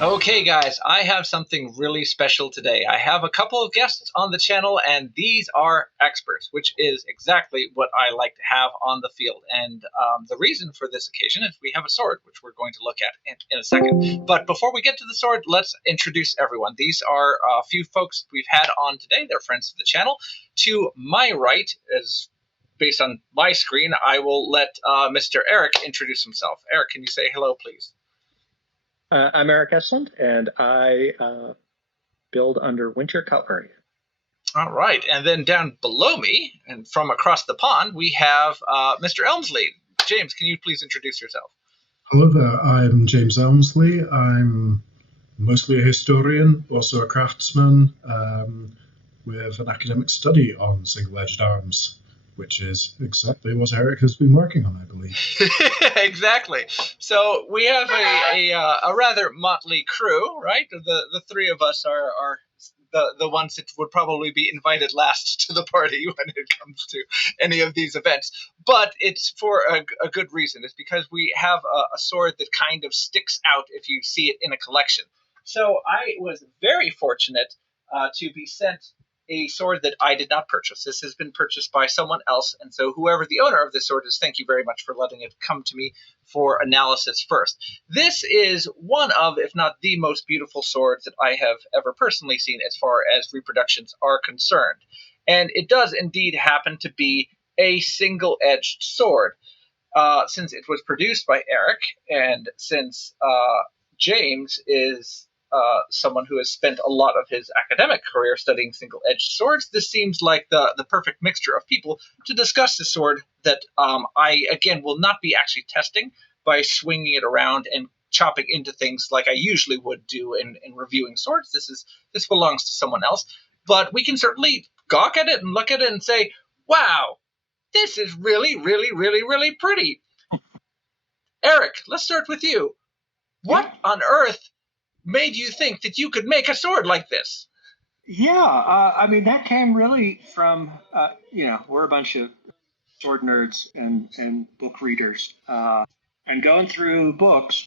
Okay, guys, I have something really special today. I have a couple of guests on the channel, and these are experts, which is exactly what I like to have on the field. And the reason for this occasion is we have a sword, which we're going to look at in a second. But before we get to the sword, let's introduce everyone. These are a few folks we've had on today. They're friends of the channel. To my right, as based on my screen, I will let Mr. Eric introduce himself. Eric, can you say hello, please? I'm Eric Estlund, and I build under Winter Cutlery. All right, and then down below me, and from across the pond, we have Mr. Elmslie. James, can you please introduce yourself? Hello there, I'm James Elmslie. I'm mostly a historian, also a craftsman, with an academic study on single-edged arms, which is exactly what Eric has been working on, I believe. Exactly. So we have a rather motley crew, right? The three of us are the ones that would probably be invited last to the party when it comes to any of these events. But it's for a good reason. It's because we have a sword that kind of sticks out if you see it in a collection. So I was very fortunate to be sent a sword that I did not purchase. This has been purchased by someone else, and so whoever the owner of this sword is, thank you very much for letting it come to me for analysis first. This is one of, if not the most beautiful swords that I have ever personally seen as far as reproductions are concerned. And it does indeed happen to be a single-edged sword. Since it was produced by Eric, and since James is someone who has spent a lot of his academic career studying single-edged swords, this seems like the perfect mixture of people to discuss the sword that I, again, will not be actually testing by swinging it around and chopping into things like I usually would do in reviewing swords. This belongs to someone else. But we can certainly gawk at it and look at it and say, wow, this is really, really, really, really pretty. Eric, let's start with you. What on earth made you think that you could make a sword like this? Yeah, I mean, that came really from, we're a bunch of sword nerds and book readers. And going through books,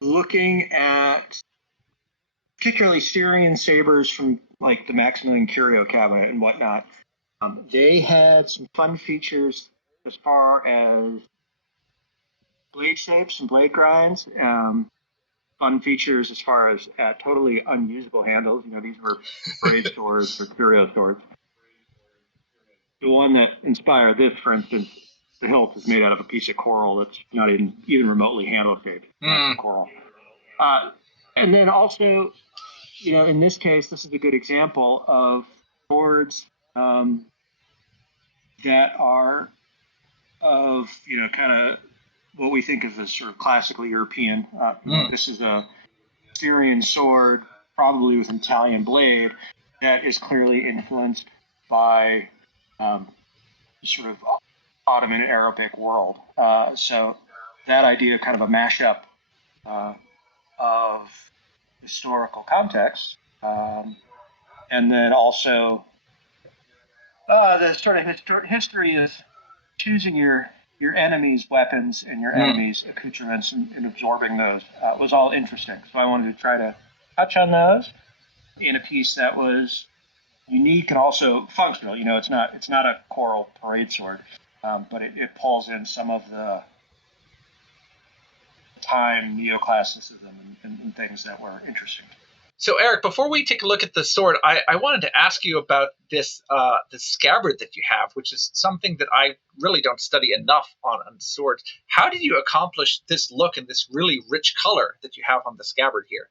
looking at particularly Styrian sabers from like the Maximilian Curio cabinet and whatnot. They had some fun features as far as blade shapes and blade grinds. Fun features as far as totally unusable handles. You know, these were braid swords or curio swords. The one that inspired this, for instance, the hilt is made out of a piece of coral that's not even remotely handle shaped. Coral. And then also, you know, in this case, this is a good example of swords that are of, you know, kind of what we think of as sort of classically European. This is a Syrian sword, probably with an Italian blade, that is clearly influenced by sort of Ottoman Arabic world. So that idea of kind of a mashup of historical context, and then also the sort of history of choosing your enemy's weapons and your enemy's accoutrements and absorbing those was all interesting. So I wanted to try to touch on those in a piece that was unique and also functional. You know, it's not a coral parade sword, but it pulls in some of the time neoclassicism and things that were interesting. So, Eric, before we take a look at the sword, I wanted to ask you about this scabbard that you have, which is something that I really don't study enough on swords. How did you accomplish this look and this really rich color that you have on the scabbard here?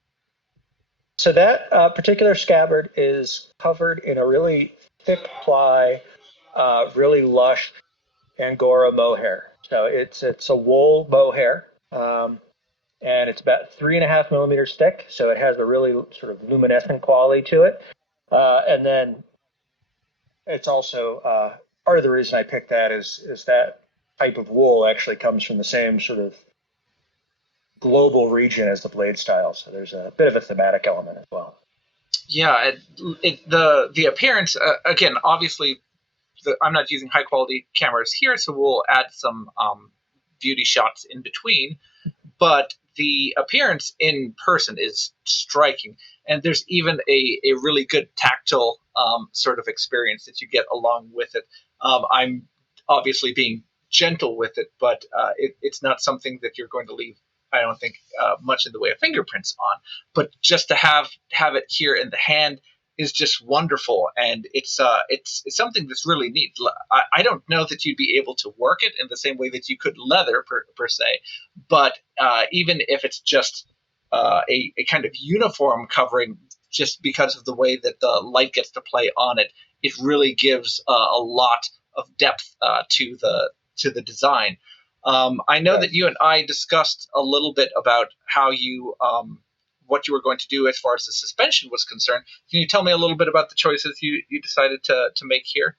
So that particular scabbard is covered in a really thick ply, really lush Angora mohair. So it's a wool mohair. And it's about 3.5 millimeters thick, so it has a really sort of luminescent quality to it. And then it's also part of the reason I picked that is that type of wool actually comes from the same sort of global region as the blade style, so there's a bit of a thematic element as well. Yeah, the appearance again, obviously, I'm not using high quality cameras here, so we'll add some beauty shots in between. But the appearance in person is striking, and there's even a really good tactile sort of experience that you get along with it. I'm obviously being gentle with it, but it's not something that you're going to leave, I don't think, much in the way of fingerprints on. But just to have it here in the hand is just wonderful, and it's something that's really neat. I don't know that you'd be able to work it in the same way that you could leather per se, but even if it's just a kind of uniform covering, just because of the way that the light gets to play on it, it really gives a lot of depth to the design. I know that you and I discussed a little bit about how you what you were going to do as far as the suspension was concerned. Can you tell me a little bit about the choices you decided to make here?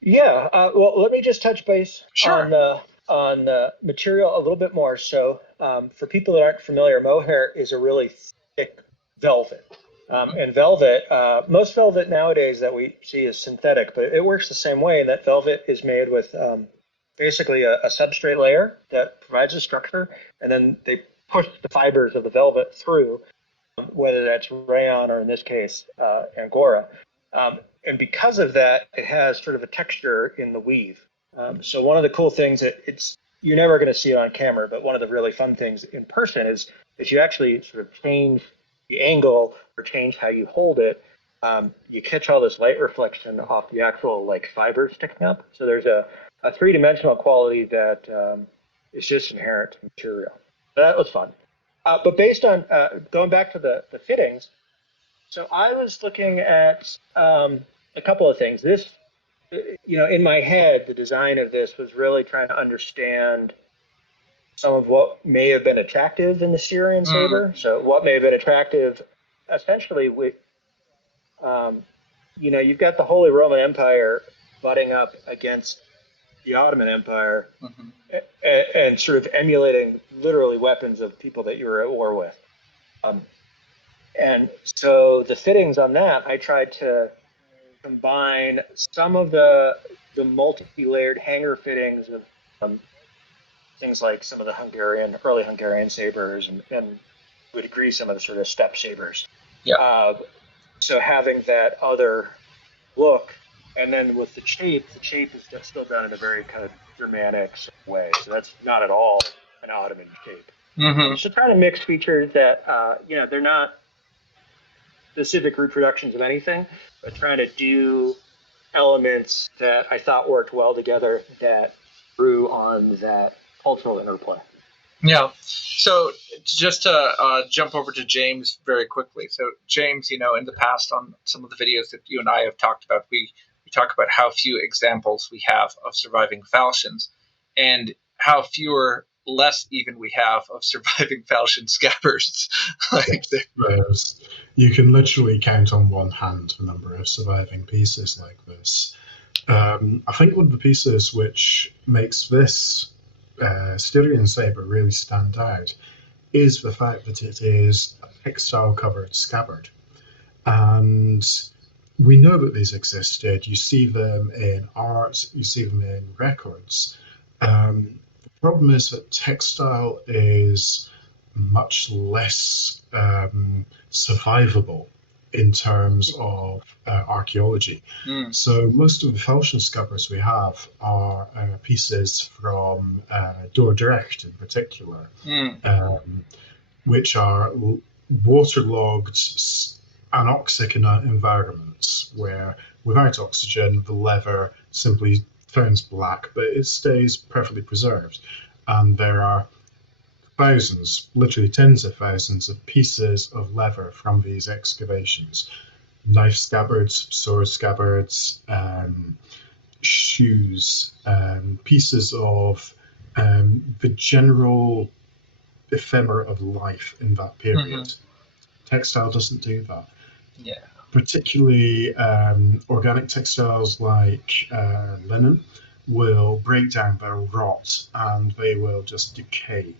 Yeah, well, let me just touch base Sure. on the material a little bit more. So, for people that aren't familiar, mohair is a really thick velvet. And velvet, most velvet nowadays that we see is synthetic, but it works the same way. That velvet is made with basically a substrate layer that provides a structure, and then they push the fibers of the velvet through, whether that's rayon or in this case, Angora. And because of that, it has sort of a texture in the weave. So one of the cool things you're never going to see it on camera, but one of the really fun things in person is you actually sort of change the angle or change how you hold it. You catch all this light reflection off the actual like fibers sticking up. So there's a three-dimensional quality that is just inherent to material. So that was fun. But based on going back to the fittings, so I was looking at a couple of things. This, in my head, the design of this was really trying to understand some of what may have been attractive in the Syrian saber. So what may have been attractive, essentially, with, you've got the Holy Roman Empire butting up against the Ottoman Empire, and sort of emulating literally weapons of people that you were at war with. And so the fittings on that, I tried to combine some of the multi-layered hanger fittings of things like some of the early Hungarian sabers, and to a degree some of the sort of steppe sabers. Yeah. So having that other look. And then with the shape is just still done in a very kind of Germanic way. So that's not at all an Ottoman shape. So trying to mix features that, they're not specific reproductions of anything, but trying to do elements that I thought worked well together that drew on that cultural interplay. Yeah. So just to jump over to James very quickly. So James, in the past on some of the videos that you and I have talked about, we talk about how few examples we have of surviving falchions, and how less even we have of surviving falchion scabbards. You can literally count on one hand the number of surviving pieces like this. I think one of the pieces which makes this Styrian saber really stand out is the fact that it is a textile-covered scabbard. And we know that these existed. You see them in art, you see them in records. The problem is that textile is much less survivable in terms of archaeology. So most of the falchion scabbards we have are pieces from Dordrecht in particular, which are waterlogged anoxic environments where without oxygen the leather simply turns black, but it stays perfectly preserved. And there are thousands, literally tens of thousands of pieces of leather from these excavations. Knife scabbards, sword scabbards, shoes, pieces of the general ephemera of life in that period. Textile doesn't do that. Yeah. Particularly organic textiles like linen will break down, they'll rot, and they will just decay.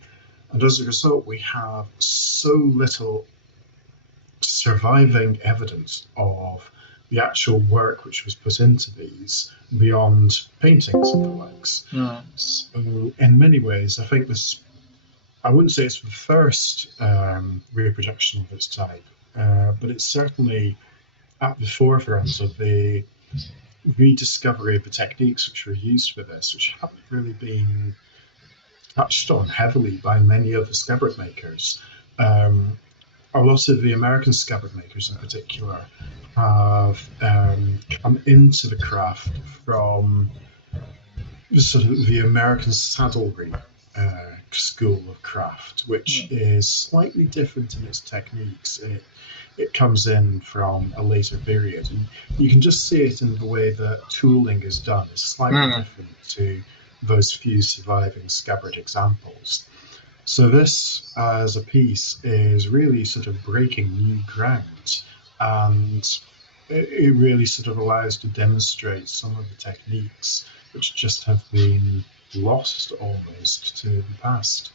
And as a result, we have so little surviving evidence of the actual work which was put into these beyond paintings and the likes. So in many ways, I think this, I wouldn't say it's the first reproduction of its type, but it's certainly at the forefront of the rediscovery of the techniques which were used for this, which haven't really been touched on heavily by many other scabbard makers. A lot of the American scabbard makers in particular have come into the craft from sort of the American saddlery school of craft, which is slightly different in its techniques. It comes in from a later period, and you can just see it in the way that tooling is done. It's slightly different to those few surviving scabbard examples. So this, as a piece, is really sort of breaking new ground, and it really sort of allows to demonstrate some of the techniques which just have been lost almost to the past.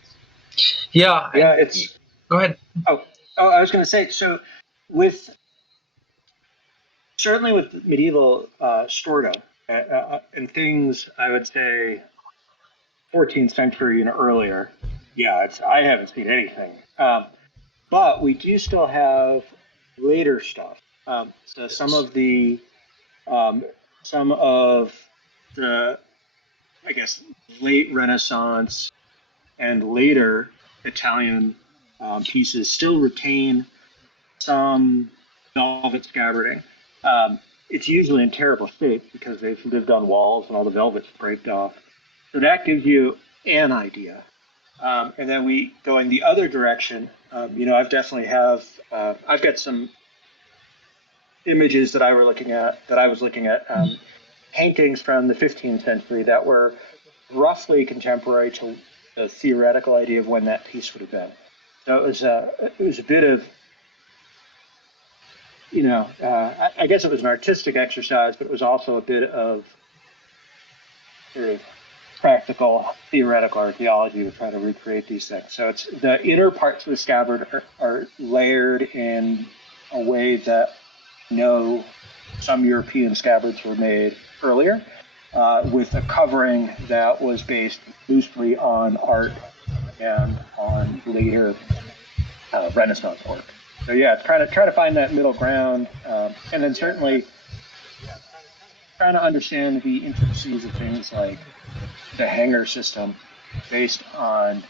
Yeah, it's. Go ahead. Oh, I was going to say, so certainly with medieval Storta and things, I would say 14th century and earlier, I haven't seen anything. But we do still have later stuff. So some of the, I guess, late Renaissance and later Italian pieces still retain some velvet scabbarding. It's usually in terrible shape because they've lived on walls and all the velvet's scraped off. So that gives you an idea. And then we go in the other direction. I've definitely I've got some images that I was looking at, paintings from the 15th century that were roughly contemporary to the theoretical idea of when that piece would have been. So it was a bit of, I guess it was an artistic exercise, but it was also a bit of sort of practical theoretical archaeology to try to recreate these things. So it's the inner parts of the scabbard are layered in a way that some European scabbards were made earlier, with a covering that was based loosely on art and on later Renaissance work. So it's try to find that middle ground, and then certainly trying to understand the intricacies of things like the hanger system based on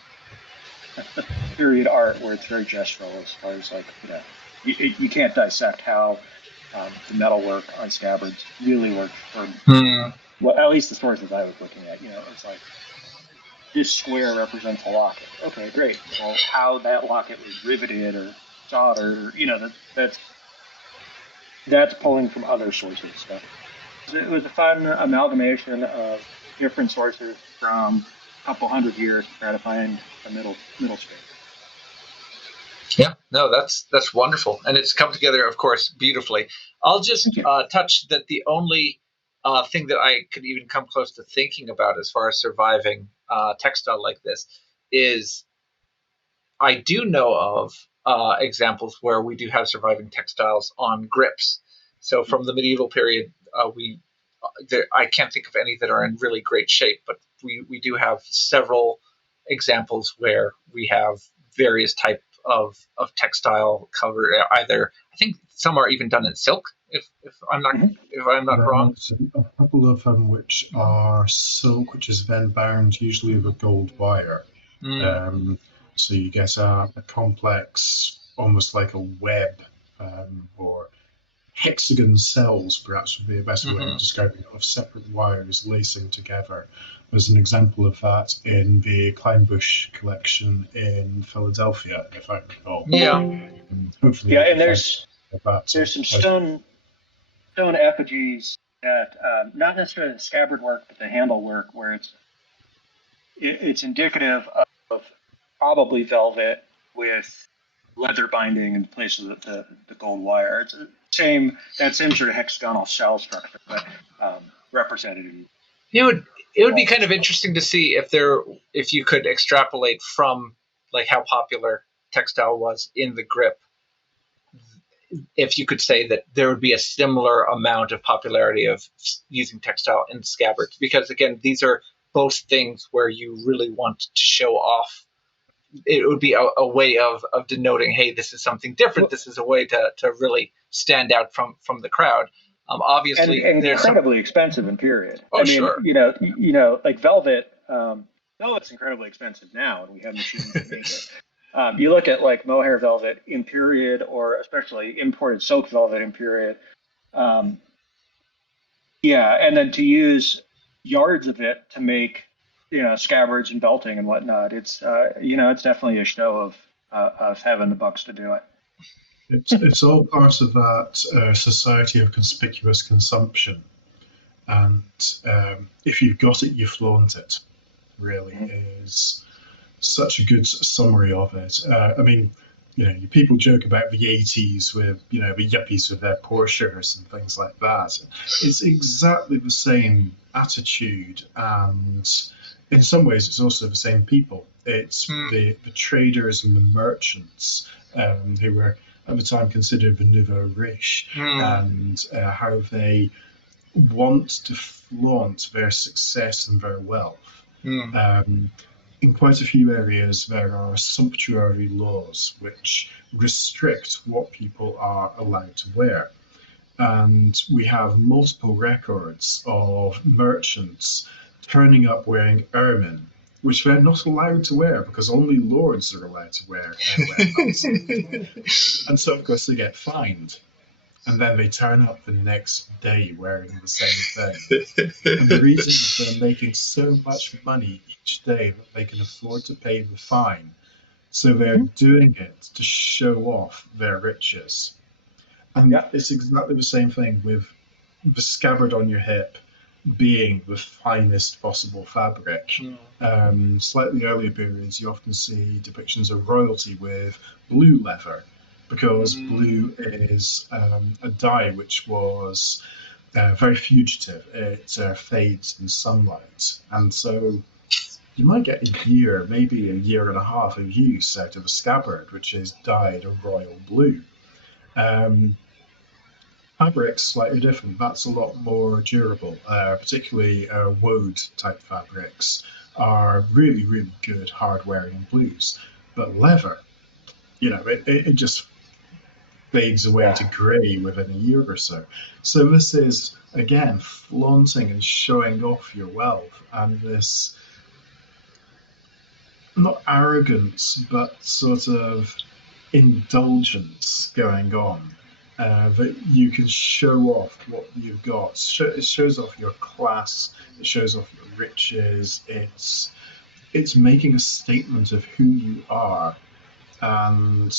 period art where it's very gestural as far as you can't dissect how the metalwork on scabbards really worked well, at least the sources I was looking at. It's like this square represents a locket. Okay, great. Well, how that locket was riveted or soldered, that's pulling from other sources. So it was a fun amalgamation of different sources from a couple hundred years to try to find a middle space. Yeah, no, that's wonderful, and it's come together, of course, beautifully. I'll just touch that the only thing that I could even come close to thinking about as far as surviving textile like this is I do know of examples where we do have surviving textiles on grips. So from the medieval period, I can't think of any that are in really great shape, but we do have several examples where we have various types of textile cover. Either I think some are even done in silk. If I'm not wrong, a couple of them which are silk, which is then bound usually with gold wire. So you get a complex, almost like a web, or hexagon cells, perhaps would be a better way of describing it, of separate wires lacing together. There's an example of that in the Kleinbush collection in Philadelphia, if I recall. Yeah. And hopefully, and there's some stone effigies that not necessarily the scabbard work, but the handle work, where it's indicative of probably velvet with leather binding in place of the gold wire. It's that same sort of hexagonal cell structure, but represented. It would be kind of interesting to see if you could extrapolate from like how popular textile was in the grip. If you could say that there would be a similar amount of popularity of using textile in scabbards, because again, these are both things where you really want to show off it would be a way of denoting, hey, this is something different. This is a way to really stand out from the crowd. Obviously, and there's incredibly expensive in period. Oh, I mean, sure. Like velvet. Velvet's incredibly expensive now, and we have machines that make it. You look at like mohair velvet in period, or especially imported silk velvet in period. And then to use yards of it to make, scabbards and belting and whatnot. It's it's definitely a show of having the bucks to do it. It's all part of that society of conspicuous consumption, and if you've got it, you flaunt it. Really is such a good summary of it. I mean, people joke about the 80s with, the yuppies with their Porsches and things like that. It's exactly the same attitude, and in some ways, it's also the same people. It's the traders and the merchants who were at the time considered the nouveau riche, and how they want to flaunt their success and their wealth. In quite a few areas, there are sumptuary laws which restrict what people are allowed to wear. And we have multiple records of merchants turning up wearing ermine, which they're not allowed to wear because only lords are allowed to wear ermine. And so, of course, they get fined. And then they turn up the next day wearing the same thing. And the reason is they're making so much money each day that they can afford to pay the fine. So they're doing it to show off their riches. And it's exactly the same thing with the scabbard on your hip being the finest possible fabric. Slightly earlier periods, you often see depictions of royalty with blue leather, because blue is a dye which was very fugitive. It fades in sunlight. And so you might get a year, maybe a year and a half of use out of a scabbard, which is dyed a royal blue. Fabric's slightly different. That's a lot more durable, particularly woad type fabrics are really, really good hard-wearing blues. But leather, it just fades away to grey within a year or so. So this is, again, flaunting and showing off your wealth, and this, not arrogance, but sort of indulgence going on, that you can show off what you've got. It shows off your class, it shows off your riches, it's making a statement of who you are. And,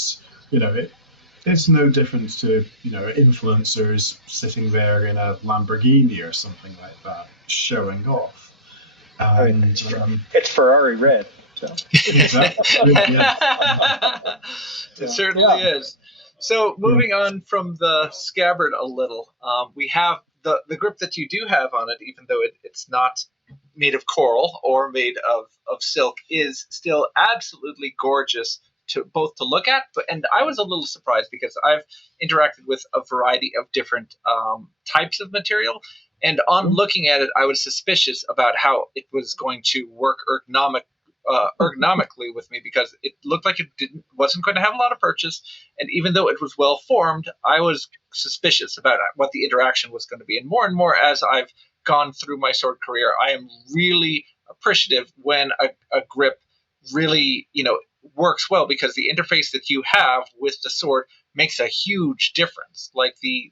it's no different to, influencers sitting there in a Lamborghini or something like that, showing off. And, it's Ferrari red. So. Exactly. It certainly is. So moving on from the scabbard a little, we have the grip that you do have on it, even though it's not made of coral or made of silk, is still absolutely gorgeous to look at, and I was a little surprised because I've interacted with a variety of different types of material, and on looking at it, I was suspicious about how it was going to work ergonomically with me, because it looked like it wasn't going to have a lot of purchase, and even though it was well formed, I was suspicious about what the interaction was going to be. And more as I've gone through my sword career, I am really appreciative when a grip really, works well, because the interface that you have with the sword makes a huge difference. Like the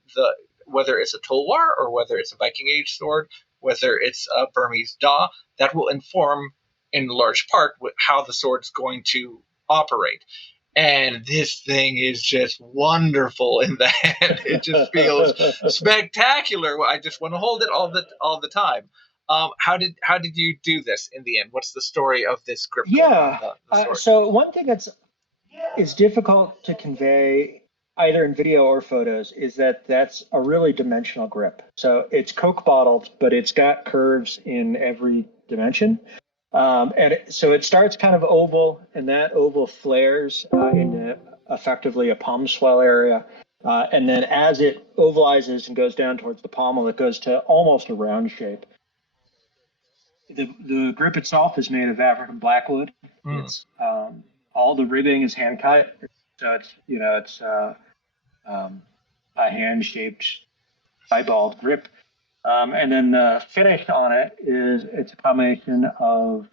whether it's a tulwar or whether it's a Viking Age sword, whether it's a Burmese da, that will inform in large part how the sword's going to operate. And this thing is just wonderful in the hand. It just feels spectacular. I just want to hold it all the time. How did you do this in the end? What's the story of this grip? Yeah. So one thing is difficult to convey either in video or photos is that's a really dimensional grip. So it's Coke bottled, but it's got curves in every dimension. So it starts kind of oval, and that oval flares into effectively a palm swell area. And then as it ovalizes and goes down towards the pommel, it goes to almost a round shape. The grip itself is made of African blackwood. It's all the ribbing is hand cut, so it's a hand shaped eyeballed grip, and then the finish on it it's a combination of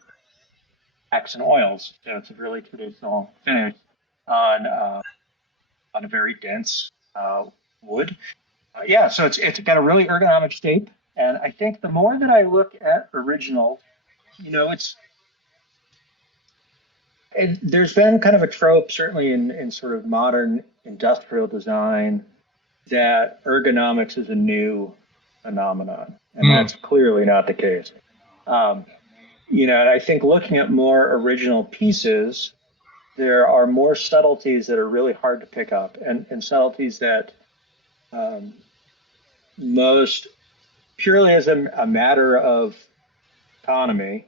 wax and oils. So it's a really traditional finish on a very dense wood. Yeah, so it's got a really ergonomic shape, and I think the more that I look at original, there's been kind of a trope, certainly in sort of modern industrial design, that ergonomics is a new phenomenon, and that's clearly not the case. And I think looking at more original pieces, there are more subtleties that are really hard to pick up, and subtleties that most purely as a matter of economy,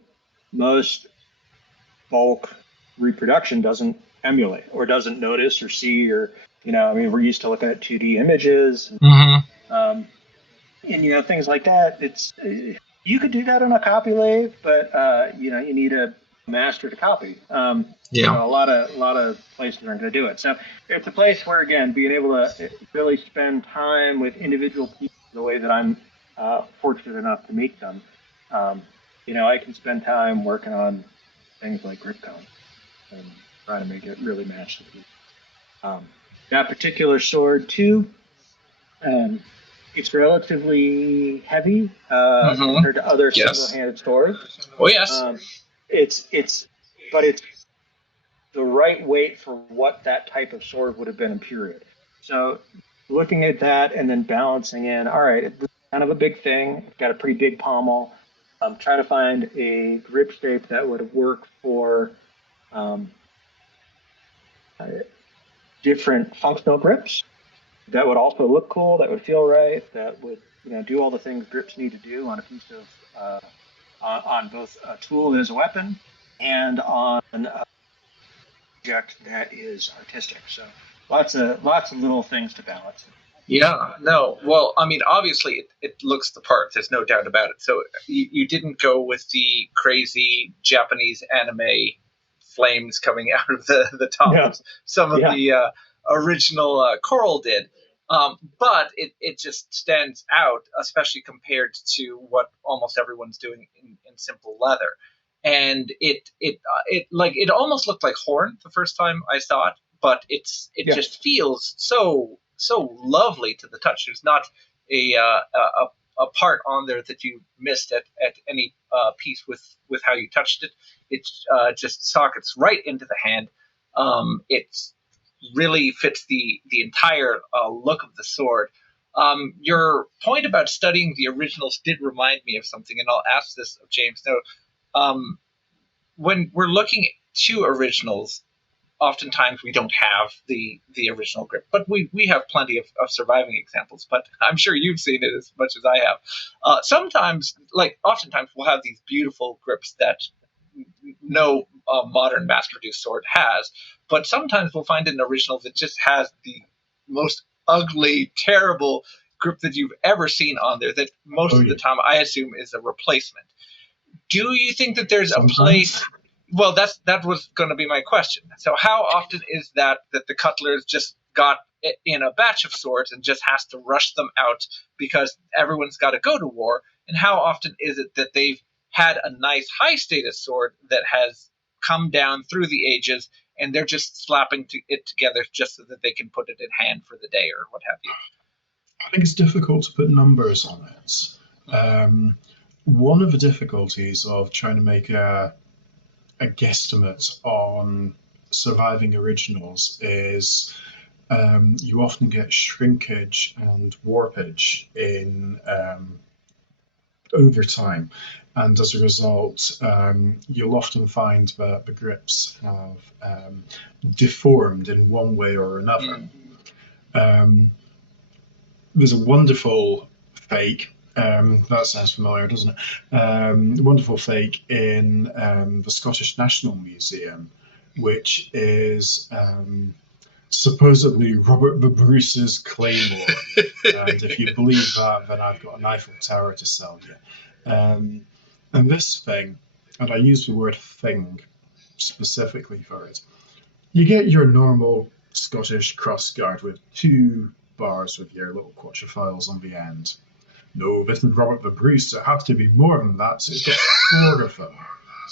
most bulk reproduction doesn't emulate or doesn't notice or see, or we're used to looking at 2D images and things like that. It's you could do that on a copy lathe, but you need a master to copy. A lot of places aren't going to do it. So it's a place where, again, being able to really spend time with individual pieces the way that I'm fortunate enough to make them. I can spend time working on things like grip cone and trying to make it really match the piece. That particular sword too, it's relatively heavy compared to other single-handed swords. Oh yes. But it's the right weight for what that type of sword would have been in period. So looking at that and then balancing in, all right, it's kind of a big thing. It's got a pretty big pommel. Trying to find a grip shape that would work for different functional grips. That would also look cool. That would feel right. That would do all the things grips need to do on a piece of on both a tool that is a weapon and on a object that is artistic. So lots of little things to balance. Yeah, no. Well, I mean, obviously it looks the part. There's no doubt about it. So you didn't go with the crazy Japanese anime flames coming out of the top of some of the original Coral did. But it just stands out, especially compared to what almost everyone's doing in simple leather. And it almost looked like horn the first time I saw it, but it just feels so lovely to the touch. There's not a part on there that you missed at any piece with how you touched it. It just sockets right into the hand. It really fits the entire look of the sword. Your point about studying the originals did remind me of something, and I'll ask this of James now. When we're looking to originals, oftentimes we don't have the original grip, but we have plenty of surviving examples. But I'm sure you've seen it as much as I have. Oftentimes we'll have these beautiful grips that no modern mass-produced sword has, but sometimes we'll find an original that just has the most ugly, terrible grip that you've ever seen on there that most of the time I assume is a replacement. Do you think that there's a place? Well, that was going to be my question. So how often is that the cutler's just got in a batch of swords and just has to rush them out because everyone's got to go to war? And how often is it that they've had a nice high status sword that has come down through the ages and they're just slapping it together just so that they can put it in hand for the day or what have you? I think it's difficult to put numbers on it. One of the difficulties of trying to make a guesstimate on surviving originals is you often get shrinkage and warpage in over time, and as a result you'll often find that the grips have deformed in one way or another. There's a wonderful fake, that sounds familiar, doesn't it? Wonderful fake in the Scottish National Museum, which is supposedly Robert the Bruce's Claymore. And if you believe that, then I've got an Eiffel Tower to sell you. And this thing, and I use the word thing specifically for it, You get your normal Scottish crossguard with 2 bars with your little quatrefoils on the end. No, this is Robert the Bruce, so it has to be more than that, so it's got 4 of them,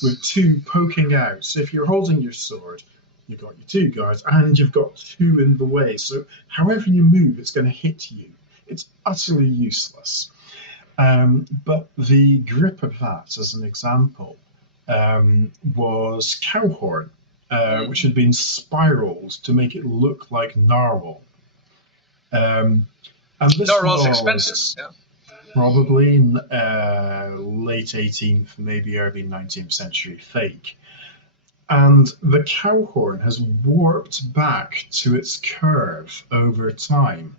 with 2 poking out. So if you're holding your sword, you've got your 2 guards, and you've got 2 in the way, so however you move, it's going to hit you. It's utterly useless. But the grip of that, as an example, was cowhorn, which had been spiraled to make it look like narwhal. And this Narwhal's was expensive. Yeah. probably late 18th, maybe early 19th century fake. And the cowhorn has warped back to its curve over time.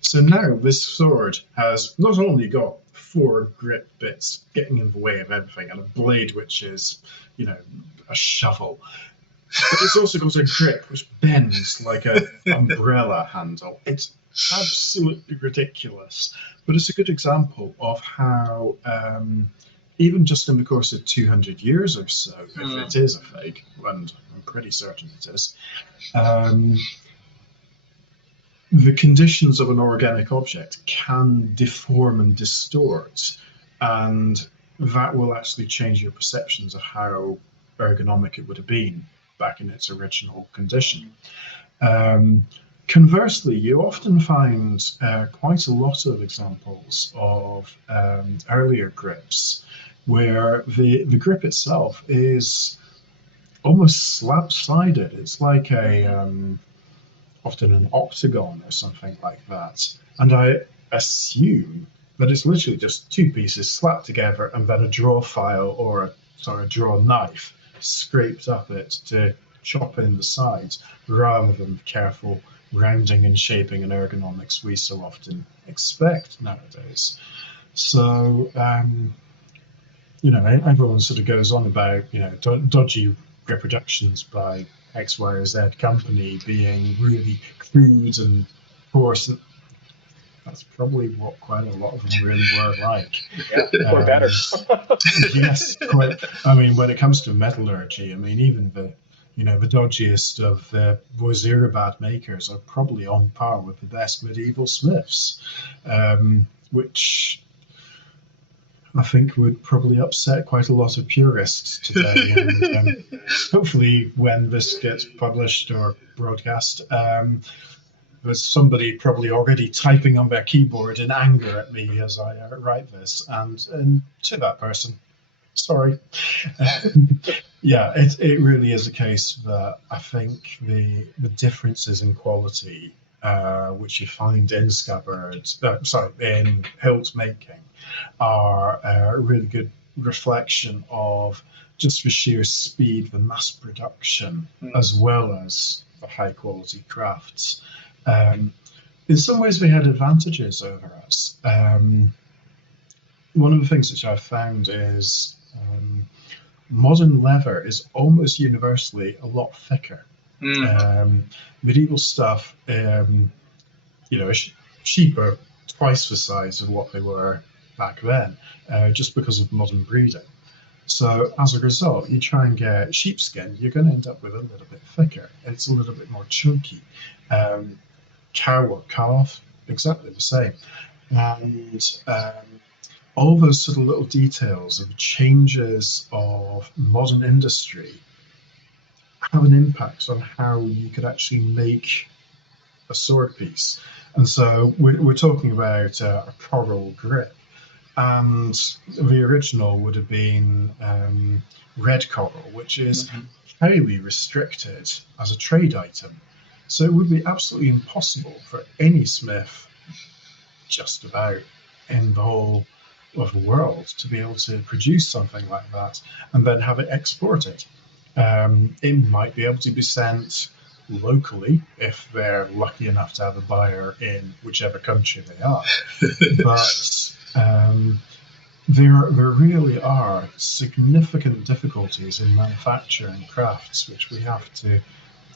So now this sword has not only got 4 grip bits getting in the way of everything, and a blade which is, a shovel, but it's also got a grip which bends like an umbrella handle. It's absolutely ridiculous, but it's a good example of how, even just in the course of 200 years or so, if it is a fake, and I'm pretty certain it is, the conditions of an organic object can deform and distort, and that will actually change your perceptions of how ergonomic it would have been back in its original condition. Conversely, you often find quite a lot of examples of earlier grips where the grip itself is almost slab-sided. It's like often an octagon or something like that. And I assume that it's literally just 2 pieces slapped together and then a draw file or a draw knife scraped up it to chop in the sides, rather than careful rounding and shaping and ergonomics we so often expect nowadays. So, everyone sort of goes on about, dodgy reproductions by X, Y, or Z company being really crude and coarse. And that's probably what quite a lot of them really were like. Yeah, or better. Yes, quite. I mean, when it comes to metallurgy, even the dodgiest of the Wazirabad makers are probably on par with the best medieval smiths, which I think would probably upset quite a lot of purists today. And hopefully when this gets published or broadcast, there's somebody probably already typing on their keyboard in anger at me as I write this. And to that person, sorry. Yeah, it really is a case that I think the differences in quality which you find in Scabbard, in hilt making, are a really good reflection of just the sheer speed, the mass production, as well as the high quality crafts. In some ways, they had advantages over us. One of the things which I've found is modern leather is almost universally a lot thicker. Medieval stuff, sheep are twice the size of what they were back then, just because of modern breeding. So as a result, you try and get sheepskin, you're going to end up with a little bit thicker. It's a little bit more chunky. Cow or calf, exactly the same. And all those sort of little details of changes of modern industry have an impact on how you could actually make a sword piece. And so we're talking about a coral grip, and the original would have been red coral, which is highly restricted as a trade item. So it would be absolutely impossible for any smith, just about in the whole of the world, to be able to produce something like that and then have it exported. It might be able to be sent locally if they're lucky enough to have a buyer in whichever country they are. But there really are significant difficulties in manufacturing crafts which we have to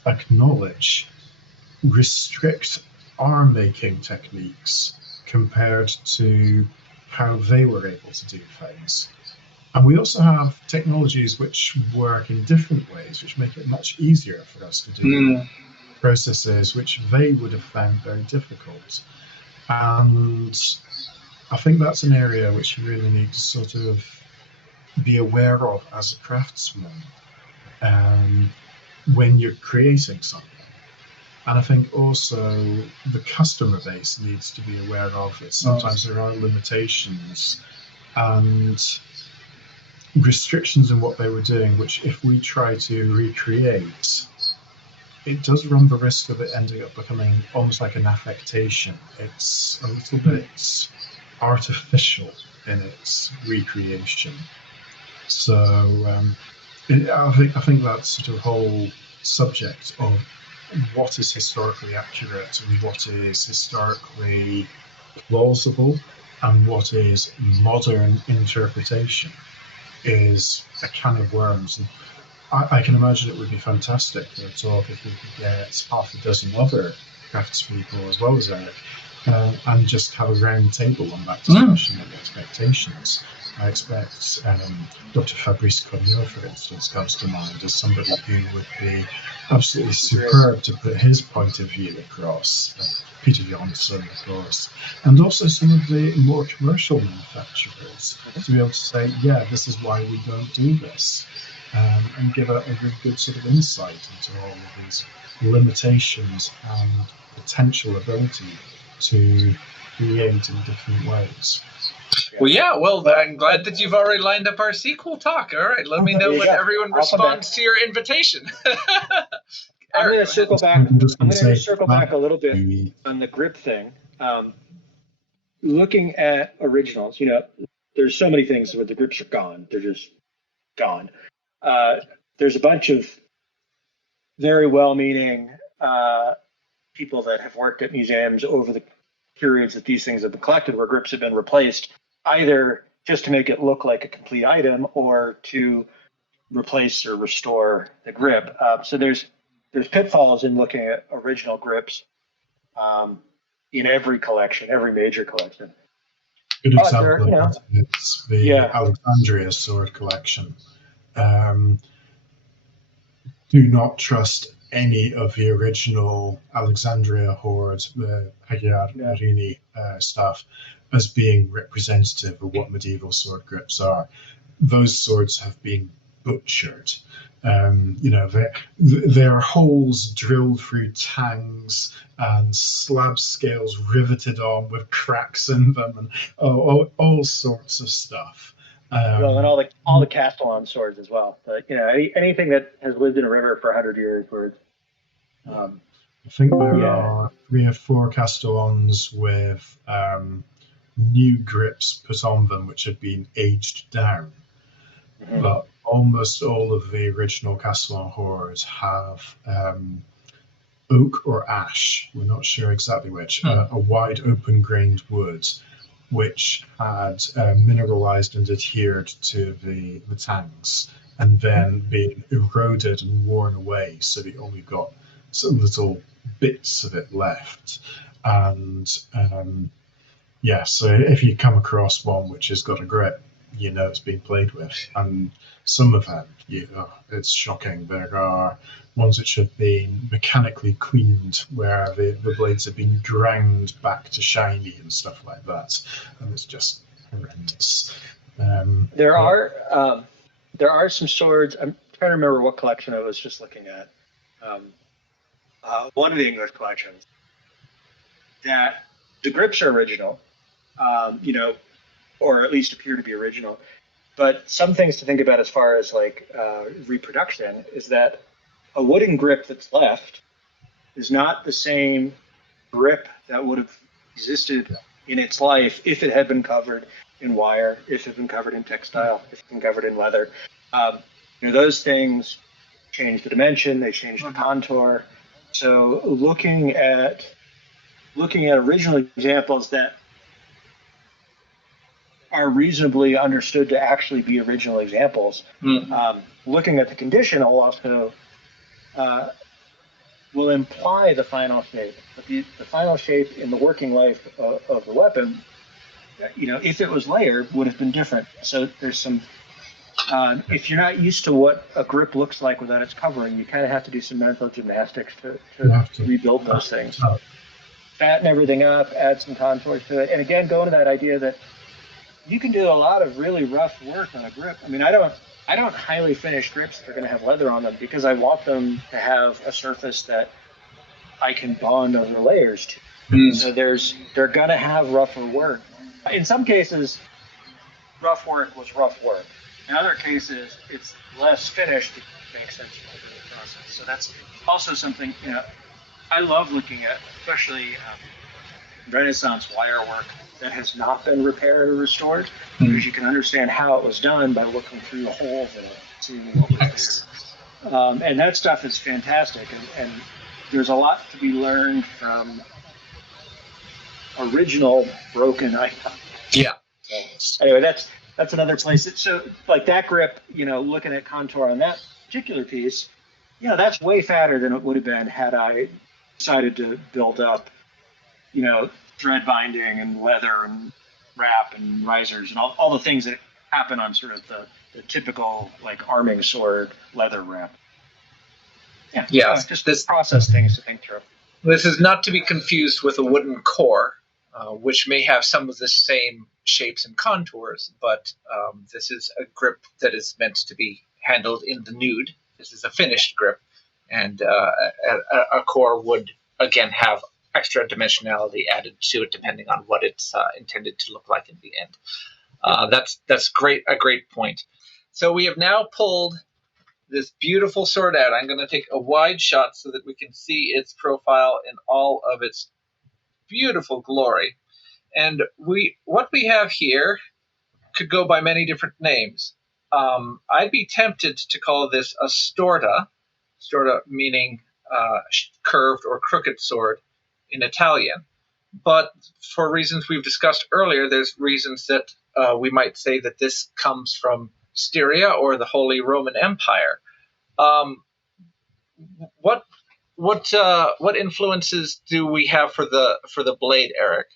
acknowledge restrict our making techniques compared to how they were able to do things. And we also have technologies which work in different ways, which make it much easier for us to do processes which they would have found very difficult. And I think that's an area which you really need to sort of be aware of as a craftsman when you're creating something. And I think also the customer base needs to be aware of it. Sometimes there are limitations and restrictions in what they were doing, which if we try to recreate, it does run the risk of it ending up becoming almost like an affectation. It's a little bit artificial in its recreation. So I think that sort of whole subject of what is historically accurate and what is historically plausible and what is modern interpretation is a can of worms. And I can imagine it would be fantastic for a talk if we could get half a dozen other craftspeople as well as Eric and just have a round table on that discussion of expectations. I expect Dr. Fabrice Cognot, for instance, comes to mind as somebody who would be absolutely superb to put his point of view across. Peter Johnson, of course, and also some of the more commercial manufacturers to be able to say, yeah, this is why we don't do this, and give a very good sort of insight into all of these limitations and potential ability to create in different ways. Well, yeah. Well, I'm glad that you've already lined up our sequel talk. All right, let me know when everyone responds to your invitation. I'm going to circle back. I'm going to circle back a little bit on the grip thing. Looking at originals, there's so many things where the grips are gone. They're just gone. There's a bunch of very well-meaning people that have worked at museums over the periods that these things have been collected, where grips have been replaced, either just to make it look like a complete item or to replace or restore the grip. So there's pitfalls in looking at original grips in every collection, every major collection. Good example it's the Alexandria sword collection. Do not trust any of the original Alexandria hoard, the Hagiarini stuff, as being representative of what medieval sword grips are. Those swords have been butchered. There are holes drilled through tangs and slab scales riveted on with cracks in them, and all sorts of stuff. Well, and all the Castellan swords as well. But anything that has lived in a river for 100 years, where I think there are 3 or 4 Castellans with new grips put on them, which had been aged down. Mm-hmm. But almost all of the original Castellan hoards have oak or ash, we're not sure exactly which, a wide open-grained wood, which had mineralized and adhered to the tangs and then been eroded and worn away, so they only got some little bits of it left. And so if you come across one which has got a grip, it's being played with. And some of them, it's shocking. There are ones which have been mechanically cleaned, where the blades have been ground back to shiny and stuff like that, and it's just horrendous. There are some swords. I'm trying to remember what collection I was just looking at. One of the English collections that the grips are original, or at least appear to be original. But some things to think about as far as reproduction is that a wooden grip that's left is not the same grip that would have existed in its life if it had been covered in wire, if it had been covered in textile, if it had been covered in leather. Those things change the dimension, they change the contour. So looking at original examples that are reasonably understood to actually be original examples, looking at the condition will also will imply the final shape. But the final shape in the working life of the weapon, if it was layered, would have been different. So there's some If you're not used to what a grip looks like without its covering, you kind of have to do some mental gymnastics to rebuild those things. Fatten everything up, add some contours to it, and again, go into that idea that you can do a lot of really rough work on a grip. I mean, I don't highly finish grips that are going to have leather on them because I want them to have a surface that I can bond other layers to. So they're going to have rougher work. In some cases, rough work was rough work. In other cases, it's less finished. It makes sense over the process. So that's also something, I love looking at, especially Renaissance wire work that has not been repaired or restored, because you can understand how it was done by looking through the holes in it to see what was there. And that stuff is fantastic, and there's a lot to be learned from original broken items. Yeah. So, anyway, that's another place. So, like that grip, looking at contour on that particular piece, that's way fatter than it would have been had I decided to build up, thread binding and leather and wrap and risers and all the things that happen on sort of the typical like arming sword leather wrap. Yeah, just this process things to think through. This is not to be confused with a wooden core, which may have some of the same shapes and contours, but this is a grip that is meant to be handled in the nude. This is a finished grip, and a core would, again, have extra dimensionality added to it depending on what it's intended to look like in the end. That's great. A great point. So we have now pulled this beautiful sword out. I'm going to take a wide shot so that we can see its profile in all of its beautiful glory. And what we have here could go by many different names. I'd be tempted to call this a Storta, Storta meaning curved or crooked sword in Italian. But for reasons we've discussed earlier, there's reasons that we might say that this comes from Styria or the Holy Roman Empire. What influences do we have for the blade, Eric?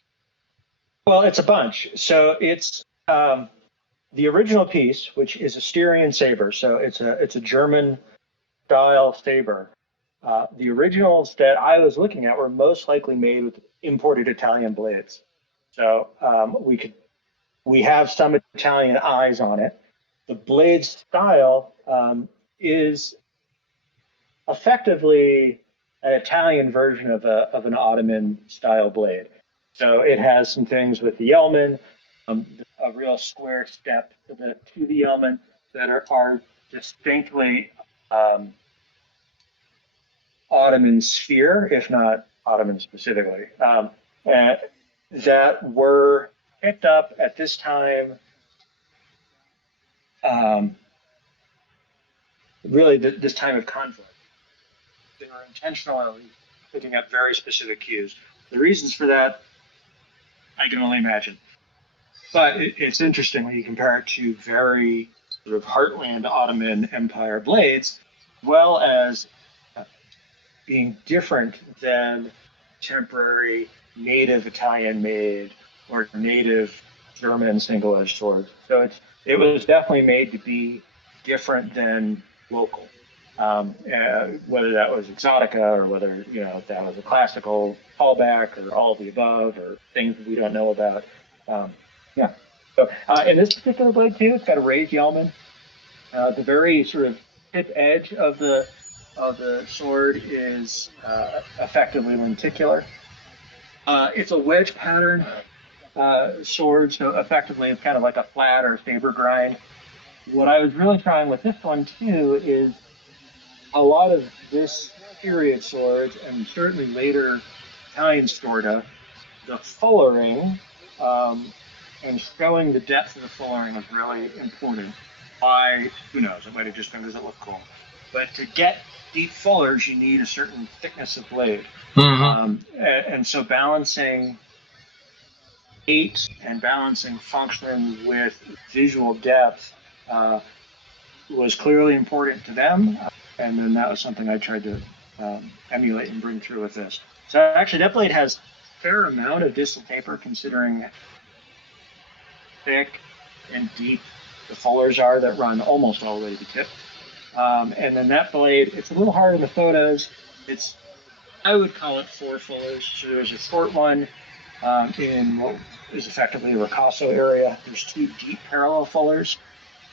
Well, it's a bunch. So it's the original piece, which is a Styrian saber. So it's a German style saber. The originals that I was looking at were most likely made with imported Italian blades. So we have some Italian eyes on it. The blade style is effectively an Italian version of an Ottoman style blade. So it has some things with the yeoman, a real square step to the yeoman that are distinctly Ottoman sphere, if not Ottoman specifically, that were picked up at this time. Really, this time of conflict, they were intentionally picking up very specific cues. The reasons for that, I can only imagine. But it's interesting when you compare it to very sort of heartland Ottoman Empire blades, as well as being different than temporary native Italian-made or native German single-edged swords. So it was definitely made to be different than local. Whether that was exotica or whether that was a classical callback or all of the above or things that we don't know about. So in this particular blade too, it's got a raised yeoman. The very sort of tip edge of the sword is effectively lenticular. It's a wedge pattern sword, so effectively it's kind of like a flat or saber grind. What I was really trying with this one too is a lot of this period swords and certainly later Italian Storta, the fullering and showing the depth of the fullering was really important. Who knows, it might have just been because it looked cool. But to get deep fullers, you need a certain thickness of blade. And so balancing weight and balancing function with visual depth was clearly important to them. And then that was something I tried to emulate and bring through with this. So actually that blade has a fair amount of distal taper considering thick and deep the fullers are that run almost all the way to the tip. And then that blade, it's a little hard in the photos. I would call it 4 fullers. So there's a short one in what is effectively the ricasso area. There's 2 deep parallel fullers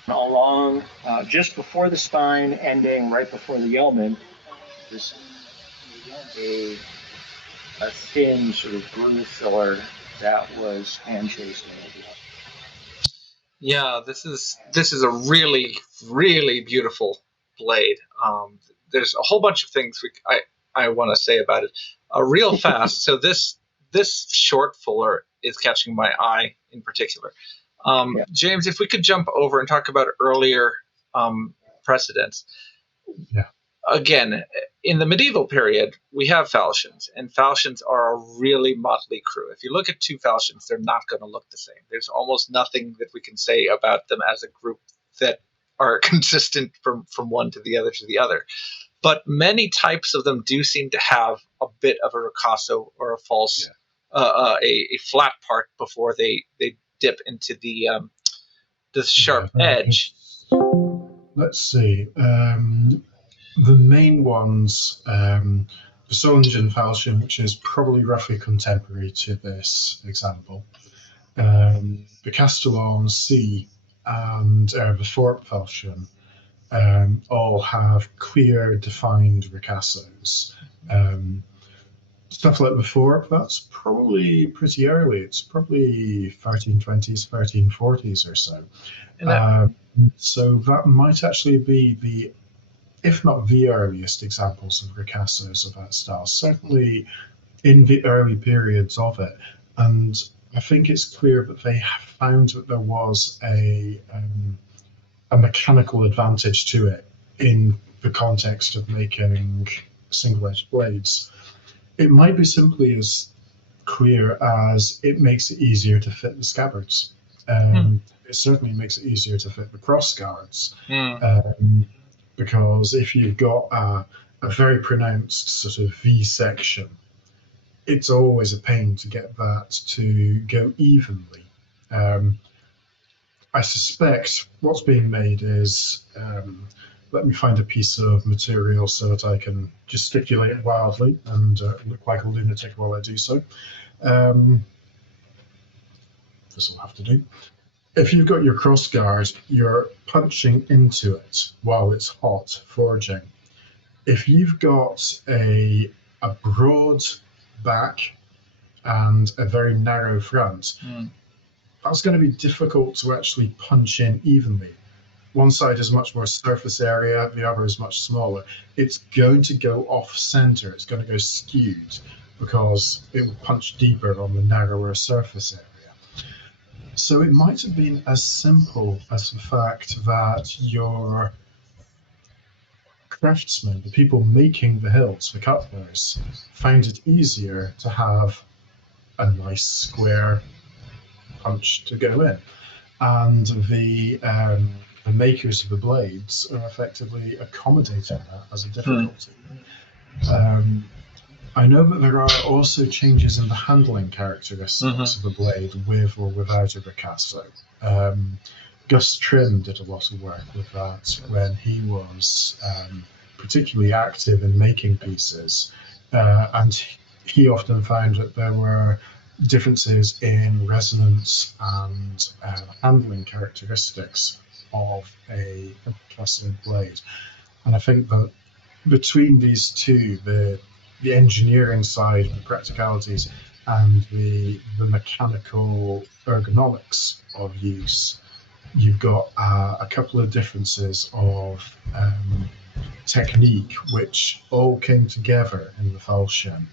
along just before the spine, ending right before the yeoman. There's a thin sort of groove filler that was hand chased. Yeah, this is a really, really beautiful blade. There's a whole bunch of things I want to say about it. Real fast. So this short fuller is catching my eye in particular. James, if we could jump over and talk about earlier precedents. Yeah. Again, in the medieval period, we have falchions, and falchions are a really motley crew. If you look at 2 falchions, they're not going to look the same. There's almost nothing that we can say about them as a group that are consistent from one to the other. But many types of them do seem to have a bit of a ricasso or a false, a flat part before they dip into the sharp edge. Let's see. The main ones, the Solingen falchion, which is probably roughly contemporary to this example, the Castellan C, and the Thorpe falchion all have clear, defined ricassos. Stuff like the Thorpe, that's probably pretty early. It's probably 1320s, 1340s or so. So that might actually be the, if not the earliest examples of ricassos of that style, certainly in the early periods of it. And I think it's clear that they found that there was a mechanical advantage to it in the context of making single-edged blades. It might be simply as clear as it makes it easier to fit the scabbards. It certainly makes it easier to fit the cross guards. Because if you've got a very pronounced sort of V section, it's always a pain to get that to go evenly. I suspect what's being made is, let me find a piece of material so that I can gesticulate wildly and look like a lunatic while I do so. This will have to do. If you've got your cross guard, you're punching into it while it's hot, forging. If you've got a broad back and a very narrow front, that's going to be difficult to actually punch in evenly. One side is much more surface area, the other is much smaller. It's going to go off center, it's going to go skewed because it will punch deeper on the narrower surface area. So it might have been as simple as the fact that your craftsmen, the people making the hilts, the cutlers, found it easier to have a nice square punch to go in. And the makers of the blades are effectively accommodating that as a difficulty. I know that there are also changes in the handling characteristics of the blade with or without a ricasso. Gus Trim did a lot of work with that when he was particularly active in making pieces, and he often found that there were differences in resonance and handling characteristics of a ricasso blade. And I think that between these two, the engineering side, the practicalities, and the mechanical ergonomics of use, you've got a couple of differences of technique which all came together in the falchion.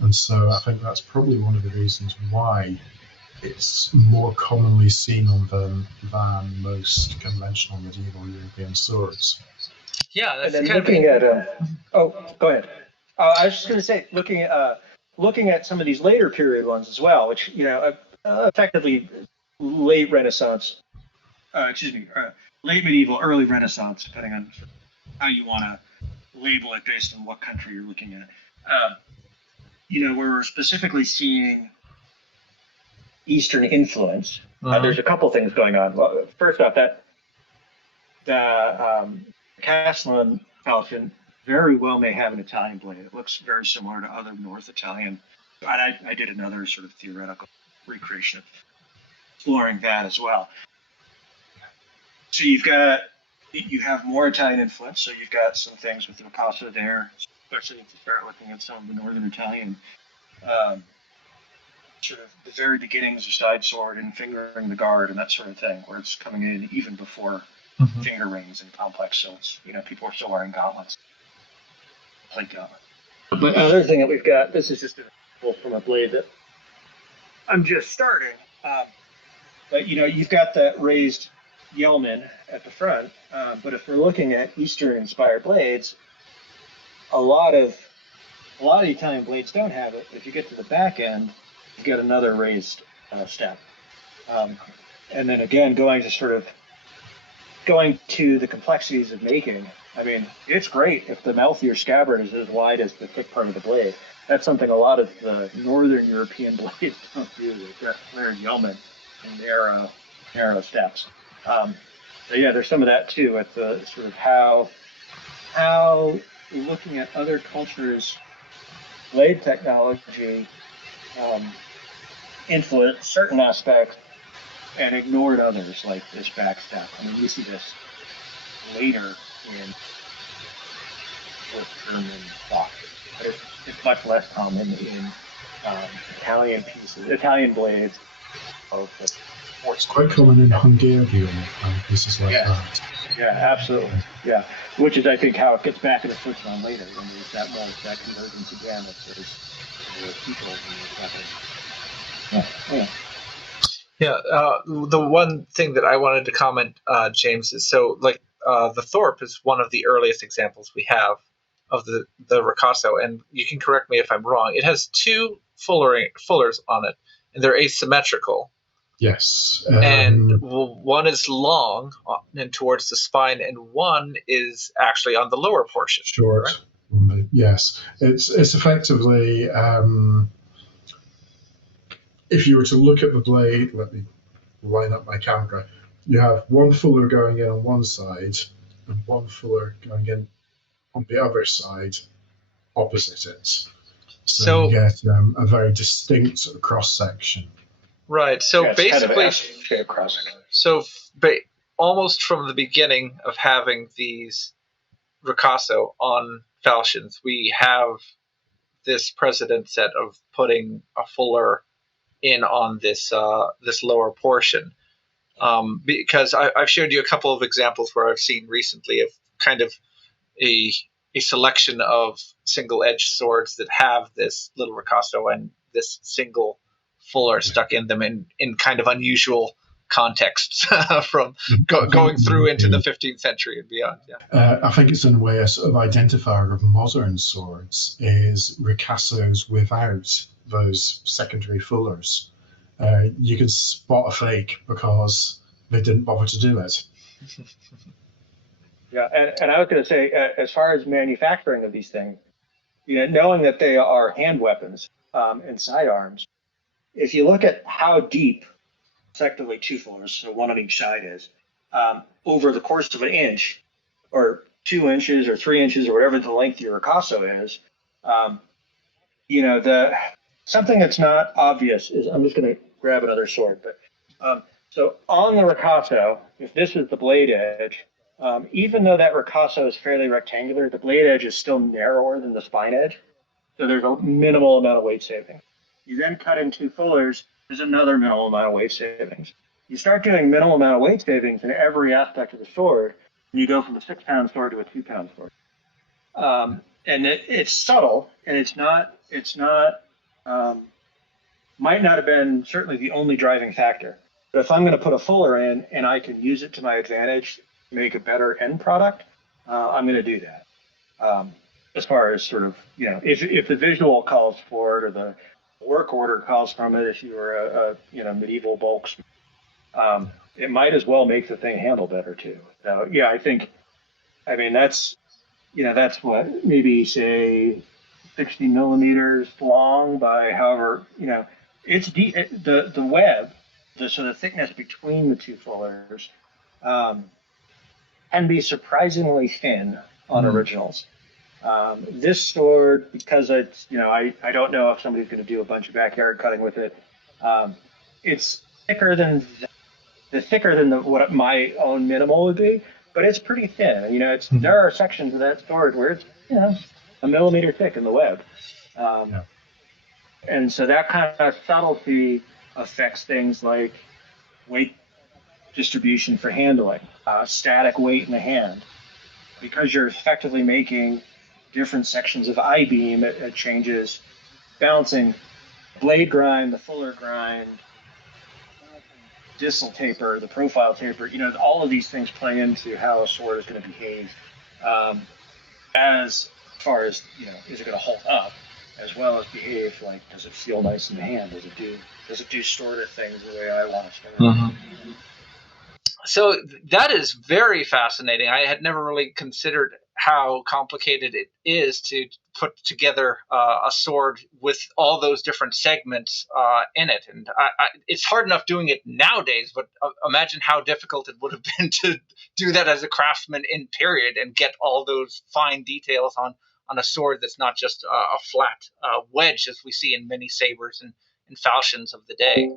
And so I think that's probably one of the reasons why it's more commonly seen on them than most conventional medieval European swords. Yeah, that's and then kind looking of... at go ahead. I was just going to say, looking at some of these later period ones as well, which effectively late Renaissance, late medieval, early Renaissance, depending on how you want to label it based on what country you're looking at. We're specifically seeing Eastern influence. There's a couple things going on. Well, first off, that the Estlund Falchion very well may have an Italian blade. It looks very similar to other North Italian. I did another sort of theoretical recreation of exploring that as well. So you have more Italian influence. So you've got some things with the ricasso there, especially if you start looking at some of the Northern Italian, sort of the very beginnings of side sword and fingering the guard and that sort of thing, where it's coming in even before finger rings and complex silts. People are still wearing gauntlets, plate gauntlets. But another thing that we've got, this is just an example from a blade that I'm just starting. But you've got that raised yeoman at the front. But if we're looking at Eastern-inspired blades, a lot of the Italian blades don't have it. If you get to the back end, you get another raised step. And then again, going to the complexities of making. I mean, it's great if the mouth of your scabbard is as wide as the thick part of the blade. That's something a lot of the Northern European blades don't do. They've got flared yeomen and narrow steps. So yeah, there's some of that too with the sort of how looking at other cultures' blade technology influenced certain aspects and ignored others, like this back step. I mean, you see this later in German thought, but it's much less common in Italian blades. It's quite common in Hungarian and places like that. Yeah, absolutely. Yeah, which is, I think, how it gets back into Switzerland later, when there's that convergence again of those people in the Yeah, the one thing that I wanted to comment, James, is the Thorpe is one of the earliest examples we have of the ricasso, and you can correct me if I'm wrong. It has two fullers on it, and they're asymmetrical. Yes. And one is long and towards the spine, and one is actually on the lower portion. Short. Right? Yes. It's effectively, if you were to look at the blade, let me line up my camera, you have one fuller going in on one side and one fuller going in on the other side, opposite it. So you get a very distinct cross section. Right. So basically, almost from the beginning of having these ricasso on falchions, we have this precedent set of putting a fuller in on this lower portion. Because I've showed you a couple of examples where I've seen recently of kind of a selection of single-edged swords that have this little ricasso and this single fuller stuck in them in kind of unusual contexts from going through into the 15th century and beyond. Yeah. I think it's in a way a sort of identifier of modern swords is ricassos without those secondary fullers. You can spot a fake because they didn't bother to do it. Yeah, and I was going to say, as far as manufacturing of these things, knowing that they are hand weapons and sidearms, if you look at how deep, effectively two fullers, so one on each side is, over the course of an inch, or 2 inches, or 3 inches, or whatever the length of your ricasso is, something that's not obvious is, I'm just going to grab another sword, but so on the ricasso, if this is the blade edge, even though that ricasso is fairly rectangular, the blade edge is still narrower than the spine edge, so there's a minimal amount of weight saving. You then cut in two fullers, there's another minimal amount of weight savings. You start doing minimal amount of weight savings in every aspect of the sword, and you go from a 6-pound sword to a 2-pound sword. And it's subtle, and it's not might not have been certainly the only driving factor. But if I'm going to put a fuller in and I can use it to my advantage to make a better end product, I'm going to do that. As far as sort of, if the visual calls for it or the work order calls from it, if you were a medieval bulks, it might as well make the thing handle better too. So yeah, I mean that's what, maybe say 60 millimeters long by however, it's deep. The web, so the thickness between the two fullers, can be surprisingly thin on originals. This sword, because it's, I don't know if somebody's going to do a bunch of backyard cutting with it. It's thicker than what my own minimal would be, but it's pretty thin. There are sections of that sword where it's a millimeter thick in the web, and so that kind of subtlety affects things like weight distribution for handling, static weight in the hand, because you're effectively making different sections of I-beam. It changes balancing blade grind, the fuller grind, distal taper, the profile taper. All of these things play into how a sword is going to behave, as far as is it going to hold up, as well as behave. Like, does it feel nice in the hand? Does it do Storta things the way I want to store it? So that is very fascinating. I had never really considered how complicated it is to put together a sword with all those different segments in it. And it's hard enough doing it nowadays, but imagine how difficult it would have been to do that as a craftsman in period and get all those fine details on a sword that's not just a flat wedge as we see in many sabers and falchions of the day.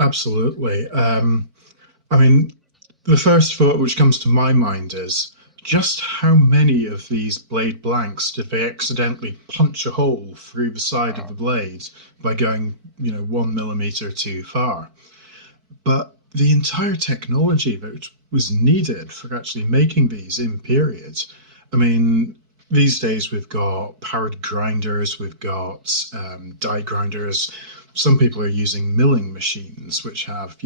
Absolutely. I mean, the first thought which comes to my mind is just how many of these blade blanks did they accidentally punch a hole through the side of the blade by going, 1 millimeter too far? But the entire technology that was needed for actually making these in period, I mean, these days we've got powered grinders, we've got die grinders. Some people are using milling machines, which have,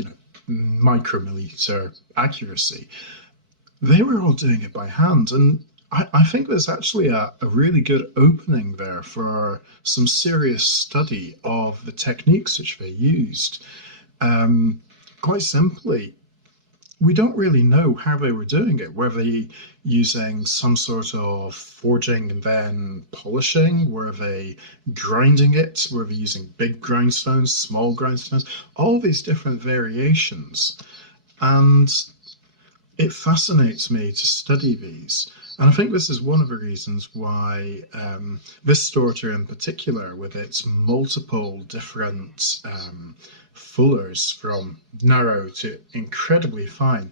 micromillimeter accuracy. They were all doing it by hand, and I think there's actually a really good opening there for some serious study of the techniques which they used. Quite simply, we don't really know how they were doing it. Were they using some sort of forging and then polishing? Were they grinding it? Were they using big grindstones, small grindstones? All these different variations. And it fascinates me to study these. And I think this is one of the reasons why this Storta in particular, with its multiple different fullers from narrow to incredibly fine,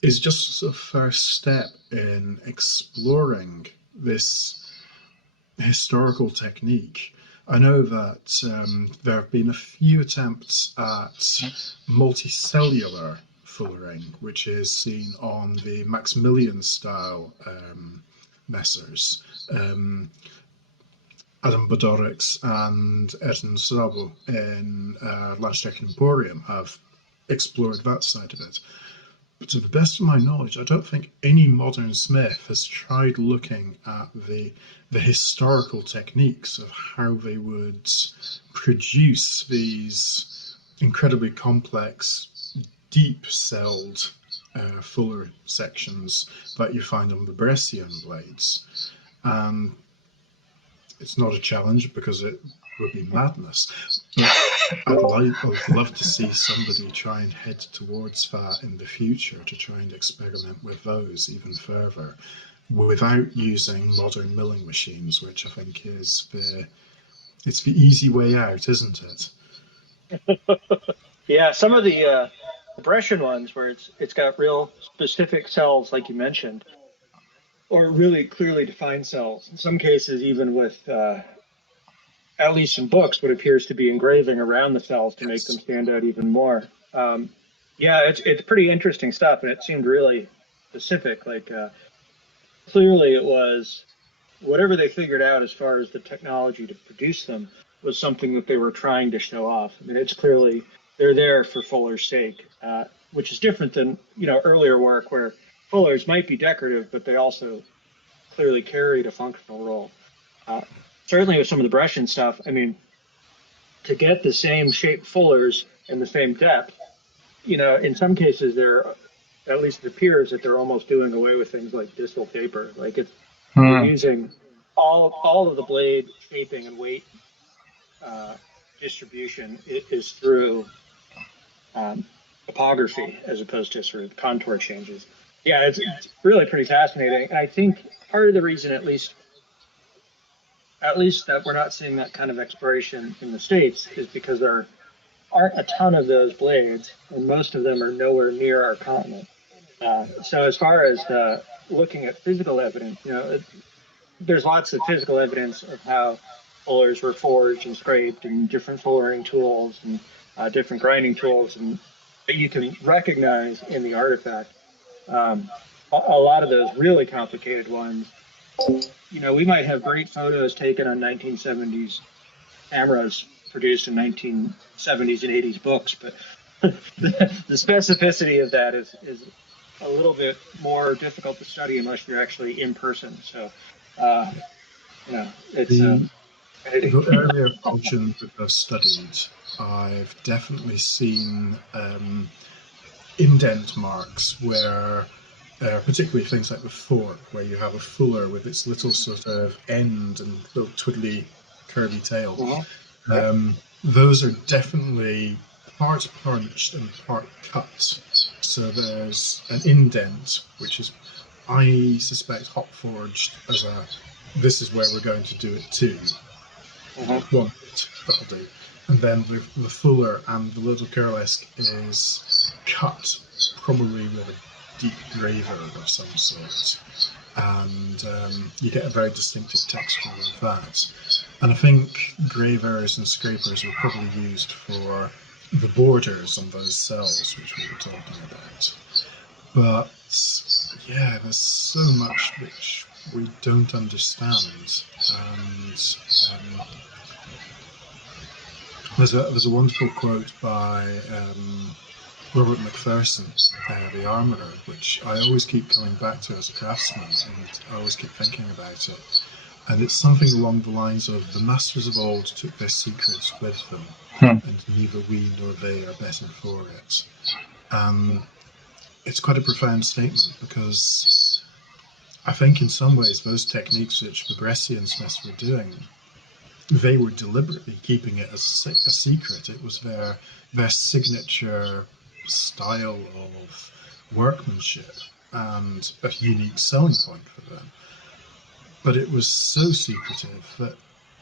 is just a first step in exploring this historical technique. I know that there have been a few attempts at multicellular fullering, which is seen on the Maximilian style messers. Adam Bodorix and Erden Srabo in Landstreck Emporium have explored that side of it. But to the best of my knowledge, I don't think any modern smith has tried looking at the historical techniques of how they would produce these incredibly complex, deep-celled fuller sections that you find on the Brescian blades. It's not a challenge because it would be madness. I'd love to see somebody try and head towards that in the future to try and experiment with those even further without using modern milling machines, which I think is the easy way out, isn't it? Yeah, some of the Brescian ones where it's got real specific cells, like you mentioned, or really clearly defined cells. In some cases, even with at least in books, what appears to be engraving around the cells to make them stand out even more. Yeah, it's pretty interesting stuff, and it seemed really specific. Like clearly, it was whatever they figured out as far as the technology to produce them was something that they were trying to show off. I mean, it's clearly they're there for fuller's sake, which is different than earlier work where fullers might be decorative, but they also clearly carried a functional role. Certainly with some of the Brescian stuff, I mean, to get the same shape fullers and the same depth, in some cases at least it appears that they're almost doing away with things like distal taper. Like they're using all of the blade shaping and weight distribution is through topography as opposed to sort of contour changes. Yeah, it's really pretty fascinating. I think part of the reason, at least that we're not seeing that kind of exploration in the States, is because there aren't a ton of those blades, and most of them are nowhere near our continent. So as far as looking at physical evidence, there's lots of physical evidence of how fullers were forged and scraped, and different fullering tools and different grinding tools, and that you can recognize in the artifact. A lot of those really complicated ones, we might have great photos taken on 1970s cameras produced in 1970s and 80s books, but the specificity of that is a little bit more difficult to study unless you're actually in person. So, it's the area of Falchions that I've studied, I've definitely seen indent marks where, particularly things like the fork, where you have a fuller with its little sort of end and little twiddly, curvy tail. Mm-hmm. Those are definitely part punched and part cut. So there's an indent, which is, I suspect, hot forged as this is where we're going to do it too. Mm-hmm. One bit, that'll do. And then the fuller and the little curlesque is cut, probably with a deep graver of some sort. And you get a very distinctive texture of that. And I think gravers and scrapers were probably used for the borders on those cells, which we were talking about. But yeah, there's so much which we don't understand. And there's a wonderful quote by Robert McPherson, the armourer, which I always keep coming back to as a craftsman, and I always keep thinking about it. And it's something along the lines of, the masters of old took their secrets with them, and neither we nor they are better for it. It's quite a profound statement, because I think in some ways those techniques which the Brescian smiths were doing, they were deliberately keeping it as a secret. It was their signature style of workmanship and a unique selling point for them. But it was so secretive that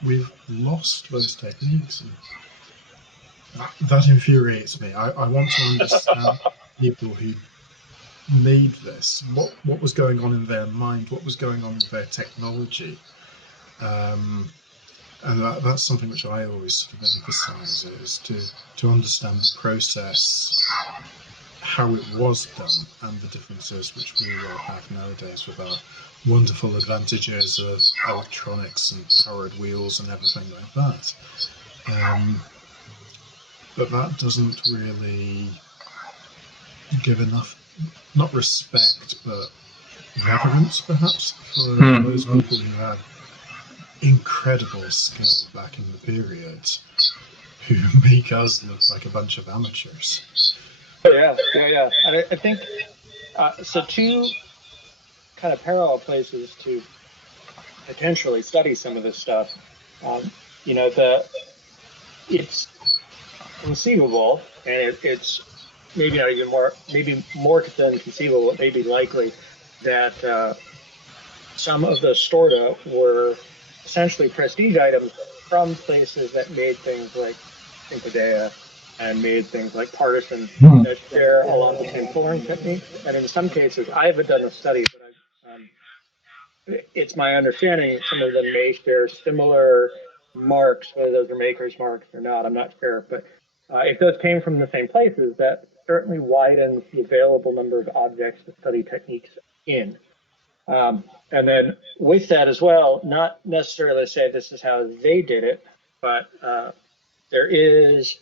we've lost those techniques, and that infuriates me. I want to understand people who made this, what was going on in their mind, what was going on with their technology. And that's something which I always sort of emphasize, is to understand the process, how it was done, and the differences which we all have nowadays with our wonderful advantages of electronics and powered wheels and everything like that. But that doesn't really give enough, not respect, but reverence, perhaps, for those people who had incredible skill back in the period, who make us look like a bunch of amateurs. Yeah. I think so. Two kind of parallel places to potentially study some of this stuff. It's conceivable, and it's maybe not even maybe more than conceivable, it may be likely that some of the Storta were essentially prestige items from places that made things like Cinquedea and made things like partisan that share a lot of the same fullering techniques. And in some cases, I haven't done a study, but it's my understanding some of them may share similar marks, whether those are maker's marks or not, I'm not sure. But if those came from the same places, that certainly widens the available number of objects to study techniques in. And then with that as well, not necessarily to say this is how they did it, but there is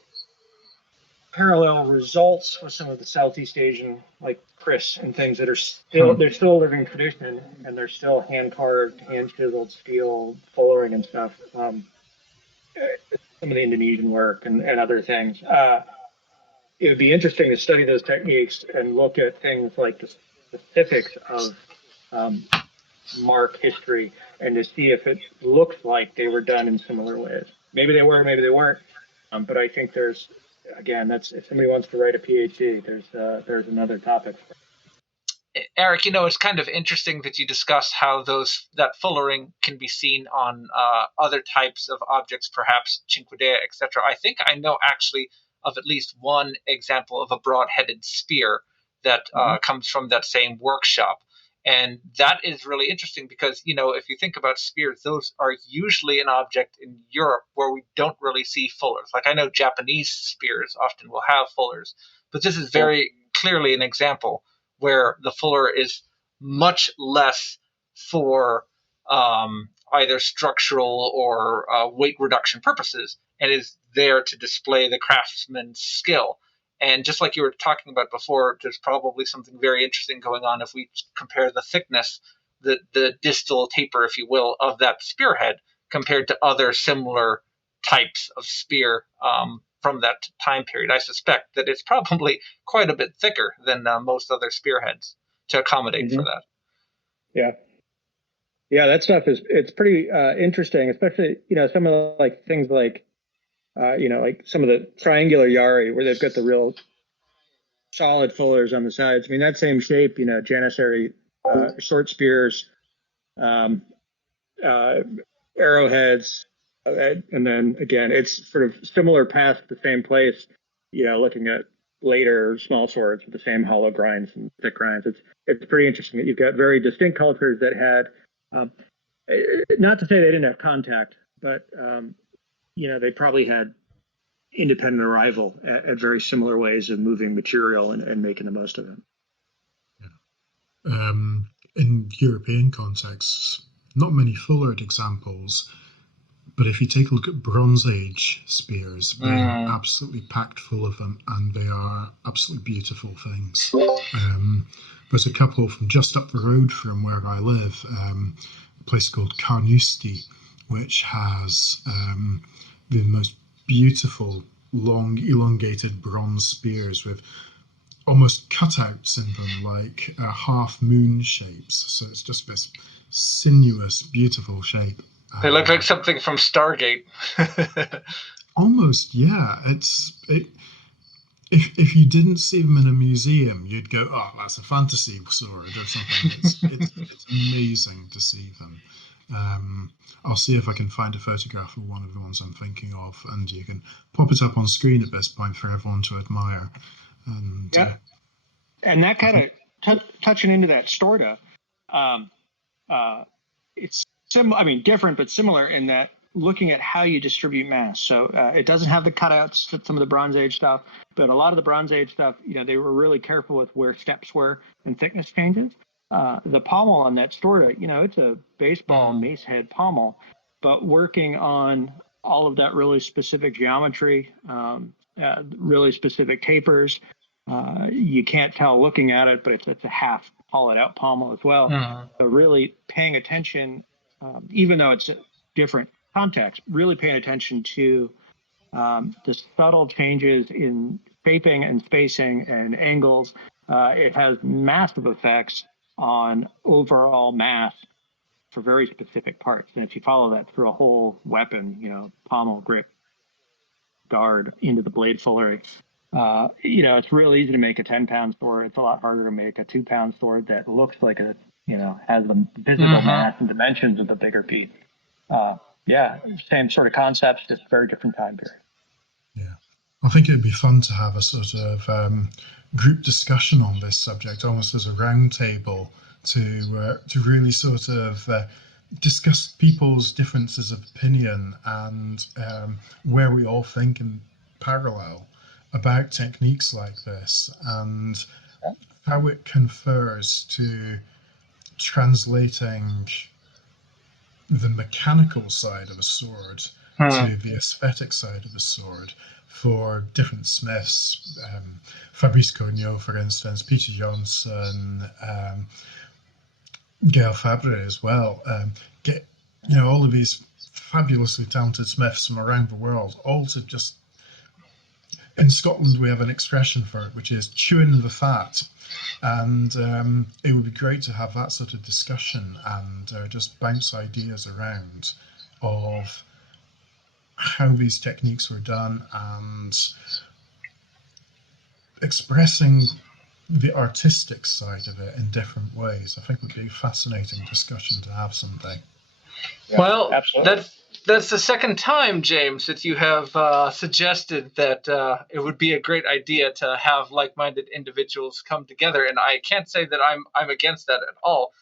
parallel results with some of the Southeast Asian, like Chris and things that are still, they're still a living tradition, and they're still hand carved, hand chiseled steel fullering and stuff. Some of the Indonesian work and other things. It would be interesting to study those techniques and look at things like the specifics of mark history, and to see if it looks like they were done in similar ways. Maybe they were, maybe they weren't. But I think there's again, that's if somebody wants to write a PhD, there's another topic. Eric, it's kind of interesting that you discuss how that fullering can be seen on other types of objects, perhaps cinquedea, etc. I think I know actually of at least one example of a broad-headed spear that comes from that same workshop. And that is really interesting because, if you think about spears, those are usually an object in Europe where we don't really see fullers. Like I know Japanese spears often will have fullers, but this is very clearly an example where the fuller is much less for either structural or weight reduction purposes and is there to display the craftsman's skill. And just like you were talking about before, there's probably something very interesting going on if we compare the thickness, the distal taper, if you will, of that spearhead compared to other similar types of spear from that time period. I suspect that it's probably quite a bit thicker than most other spearheads to accommodate for that. Yeah, that stuff it's pretty interesting, especially some of the things like like some of the triangular yari where they've got the real solid fullers on the sides. I mean, that same shape, janissary short spears, arrowheads, and then again, it's sort of similar past the same place. Looking at later small swords with the same hollow grinds and thick grinds. It's pretty interesting that you've got very distinct cultures that had, not to say they didn't have contact, but they probably had independent arrival at very similar ways of moving material and making the most of it. Yeah. In European contexts, not many fullered examples, but if you take a look at Bronze Age spears, they are absolutely packed full of them, and they are absolutely beautiful things. There's a couple from just up the road from where I live, a place called Carnoustie, which has the most beautiful, long, elongated bronze spears with almost cutouts in them, like half moon shapes. So it's just this sinuous, beautiful shape. They look like something from Stargate. Almost, yeah. If you didn't see them in a museum, you'd go, "Oh, that's a fantasy sword or something." It's amazing to see them. I'll see if I can find a photograph of one of the ones I'm thinking of, and you can pop it up on screen at this point for everyone to admire. And, and that kind of touching into that Storta, it's different but similar in that looking at how you distribute mass. So it doesn't have the cutouts that some of the Bronze Age stuff, but a lot of the Bronze Age stuff, they were really careful with where steps were and thickness changes. The pommel on that Storta, it's a baseball mace head pommel, but working on all of that really specific geometry, really specific tapers. You can't tell looking at it, but it's a half hollowed out pommel as well. So really paying attention, even though it's a different context, really paying attention to the subtle changes in shaping and spacing and angles. It has massive effects on overall mass for very specific parts. And if you follow that through a whole weapon, pommel, grip, guard, into the blade fullery, it's real easy to make a 10-pound sword. It's a lot harder to make a 2-pound sword that looks like has the physical mass and dimensions of the bigger piece. Same sort of concepts, just very different time period. Yeah, I think it'd be fun to have a sort of group discussion on this subject, almost as a round table, to really sort of discuss people's differences of opinion and where we all think in parallel about techniques like this and how it confers to translating the mechanical side of a sword to the aesthetic side of a sword for different smiths. Fabrice Cognot, for instance, Peter Johnson, Gail Fabre as well. Get all of these fabulously talented smiths from around the world, all to just. In Scotland, we have an expression for it, which is chewing the fat. And it would be great to have that sort of discussion and just bounce ideas around of how these techniques were done and expressing the artistic side of it in different ways. I think would be a fascinating discussion to have someday. Yeah, well, absolutely. That's the second time, James, that you have suggested that it would be a great idea to have like-minded individuals come together, and I can't say that I'm against that at all.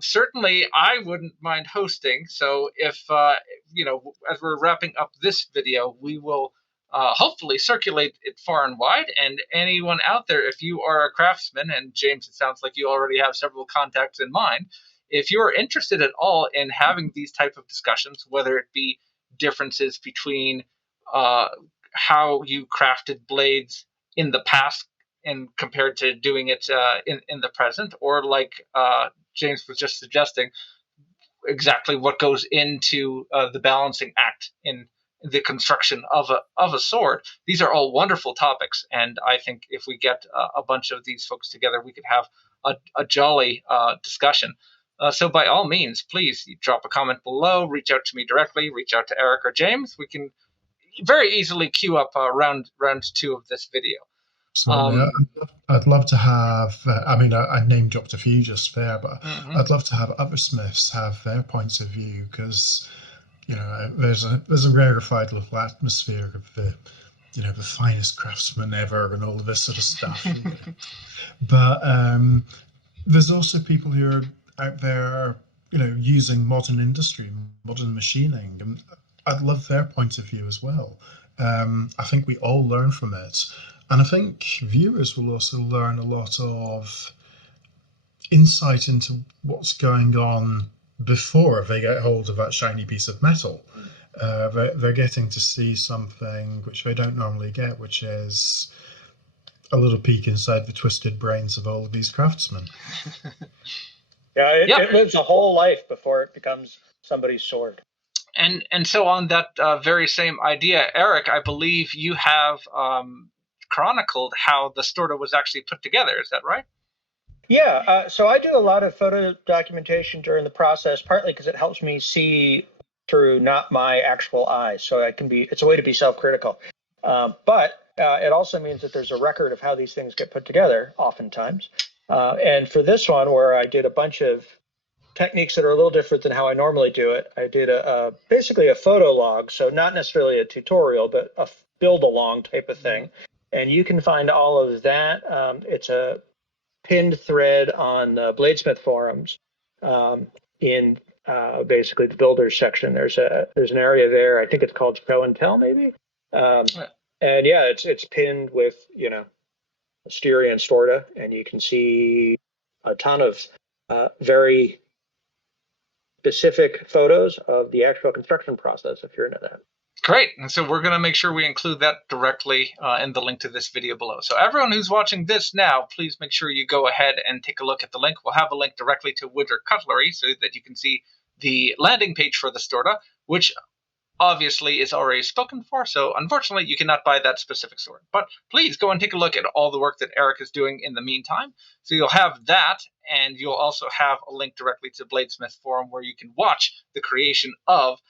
Certainly, I wouldn't mind hosting. So if as we're wrapping up this video, we will hopefully circulate it far and wide. And anyone out there, if you are a craftsman, and James, it sounds like you already have several contacts in mind. If you're interested at all in having these type of discussions, whether it be differences between how you crafted blades in the past and compared to doing it in the present, or like James was just suggesting, exactly what goes into the balancing act in the construction of a sword. These are all wonderful topics, and I think if we get a bunch of these folks together, we could have a jolly discussion. So by all means, please drop a comment below, reach out to me directly, reach out to Eric or James. We can very easily queue up round 2 of this video. So I'd love to have, I name dropped a few just there, but I'd love to have other smiths have their points of view, because, there's a rarefied little atmosphere of the finest craftsman ever and all of this sort of stuff. But there's also people who are out there, using modern industry, modern machining, and I'd love their point of view as well. I think we all learn from it. And I think viewers will also learn a lot of insight into what's going on before they get hold of that shiny piece of metal. They're getting to see something which they don't normally get, which is a little peek inside the twisted brains of all of these craftsmen. It lives a whole life before it becomes somebody's sword. And so on that very same idea, Eric, I believe you have chronicled how the Storta was actually put together. Is that right? Yeah. So I do a lot of photo documentation during the process, partly because it helps me see through not my actual eyes. So it's a way to be self-critical. But it also means that there's a record of how these things get put together oftentimes. And for this one, where I did a bunch of techniques that are a little different than how I normally do it, I did basically a photo log. So not necessarily a tutorial, but a build along type of thing. And you can find all of that. It's a pinned thread on the Bladesmith forums in basically the builders section. There's an area there. I think it's called Show and Tell, maybe. And yeah, it's pinned with Styria and Storta, and you can see a ton of very specific photos of the actual construction process if you're into that. Great. And so we're going to make sure we include that directly in the link to this video below. So everyone who's watching this now, please make sure you go ahead and take a look at the link. We'll have a link directly to Wood or Cutlery so that you can see the landing page for the Storta, which obviously is already spoken for. So unfortunately, you cannot buy that specific sword. But please go and take a look at all the work that Eric is doing in the meantime. So you'll have that, and you'll also have a link directly to Bladesmith Forum where you can watch the creation of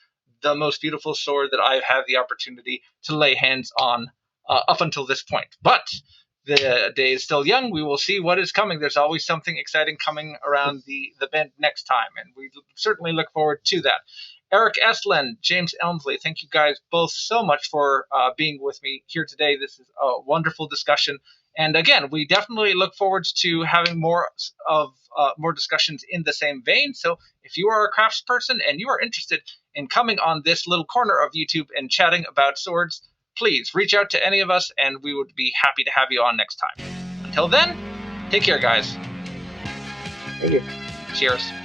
the most beautiful sword that I've had the opportunity to lay hands on up until this point. But the day is still young. We will see what is coming. There's always something exciting coming around the bend next time, and we certainly look forward to that. Eric Estlund, James Elmslie, thank you guys both so much for being with me here today. This is a wonderful discussion. And again, we definitely look forward to having more discussions in the same vein. So if you are a craftsperson and you are interested in coming on this little corner of YouTube and chatting about swords, please reach out to any of us and we would be happy to have you on next time. Until then, take care, guys. Thank you. Cheers.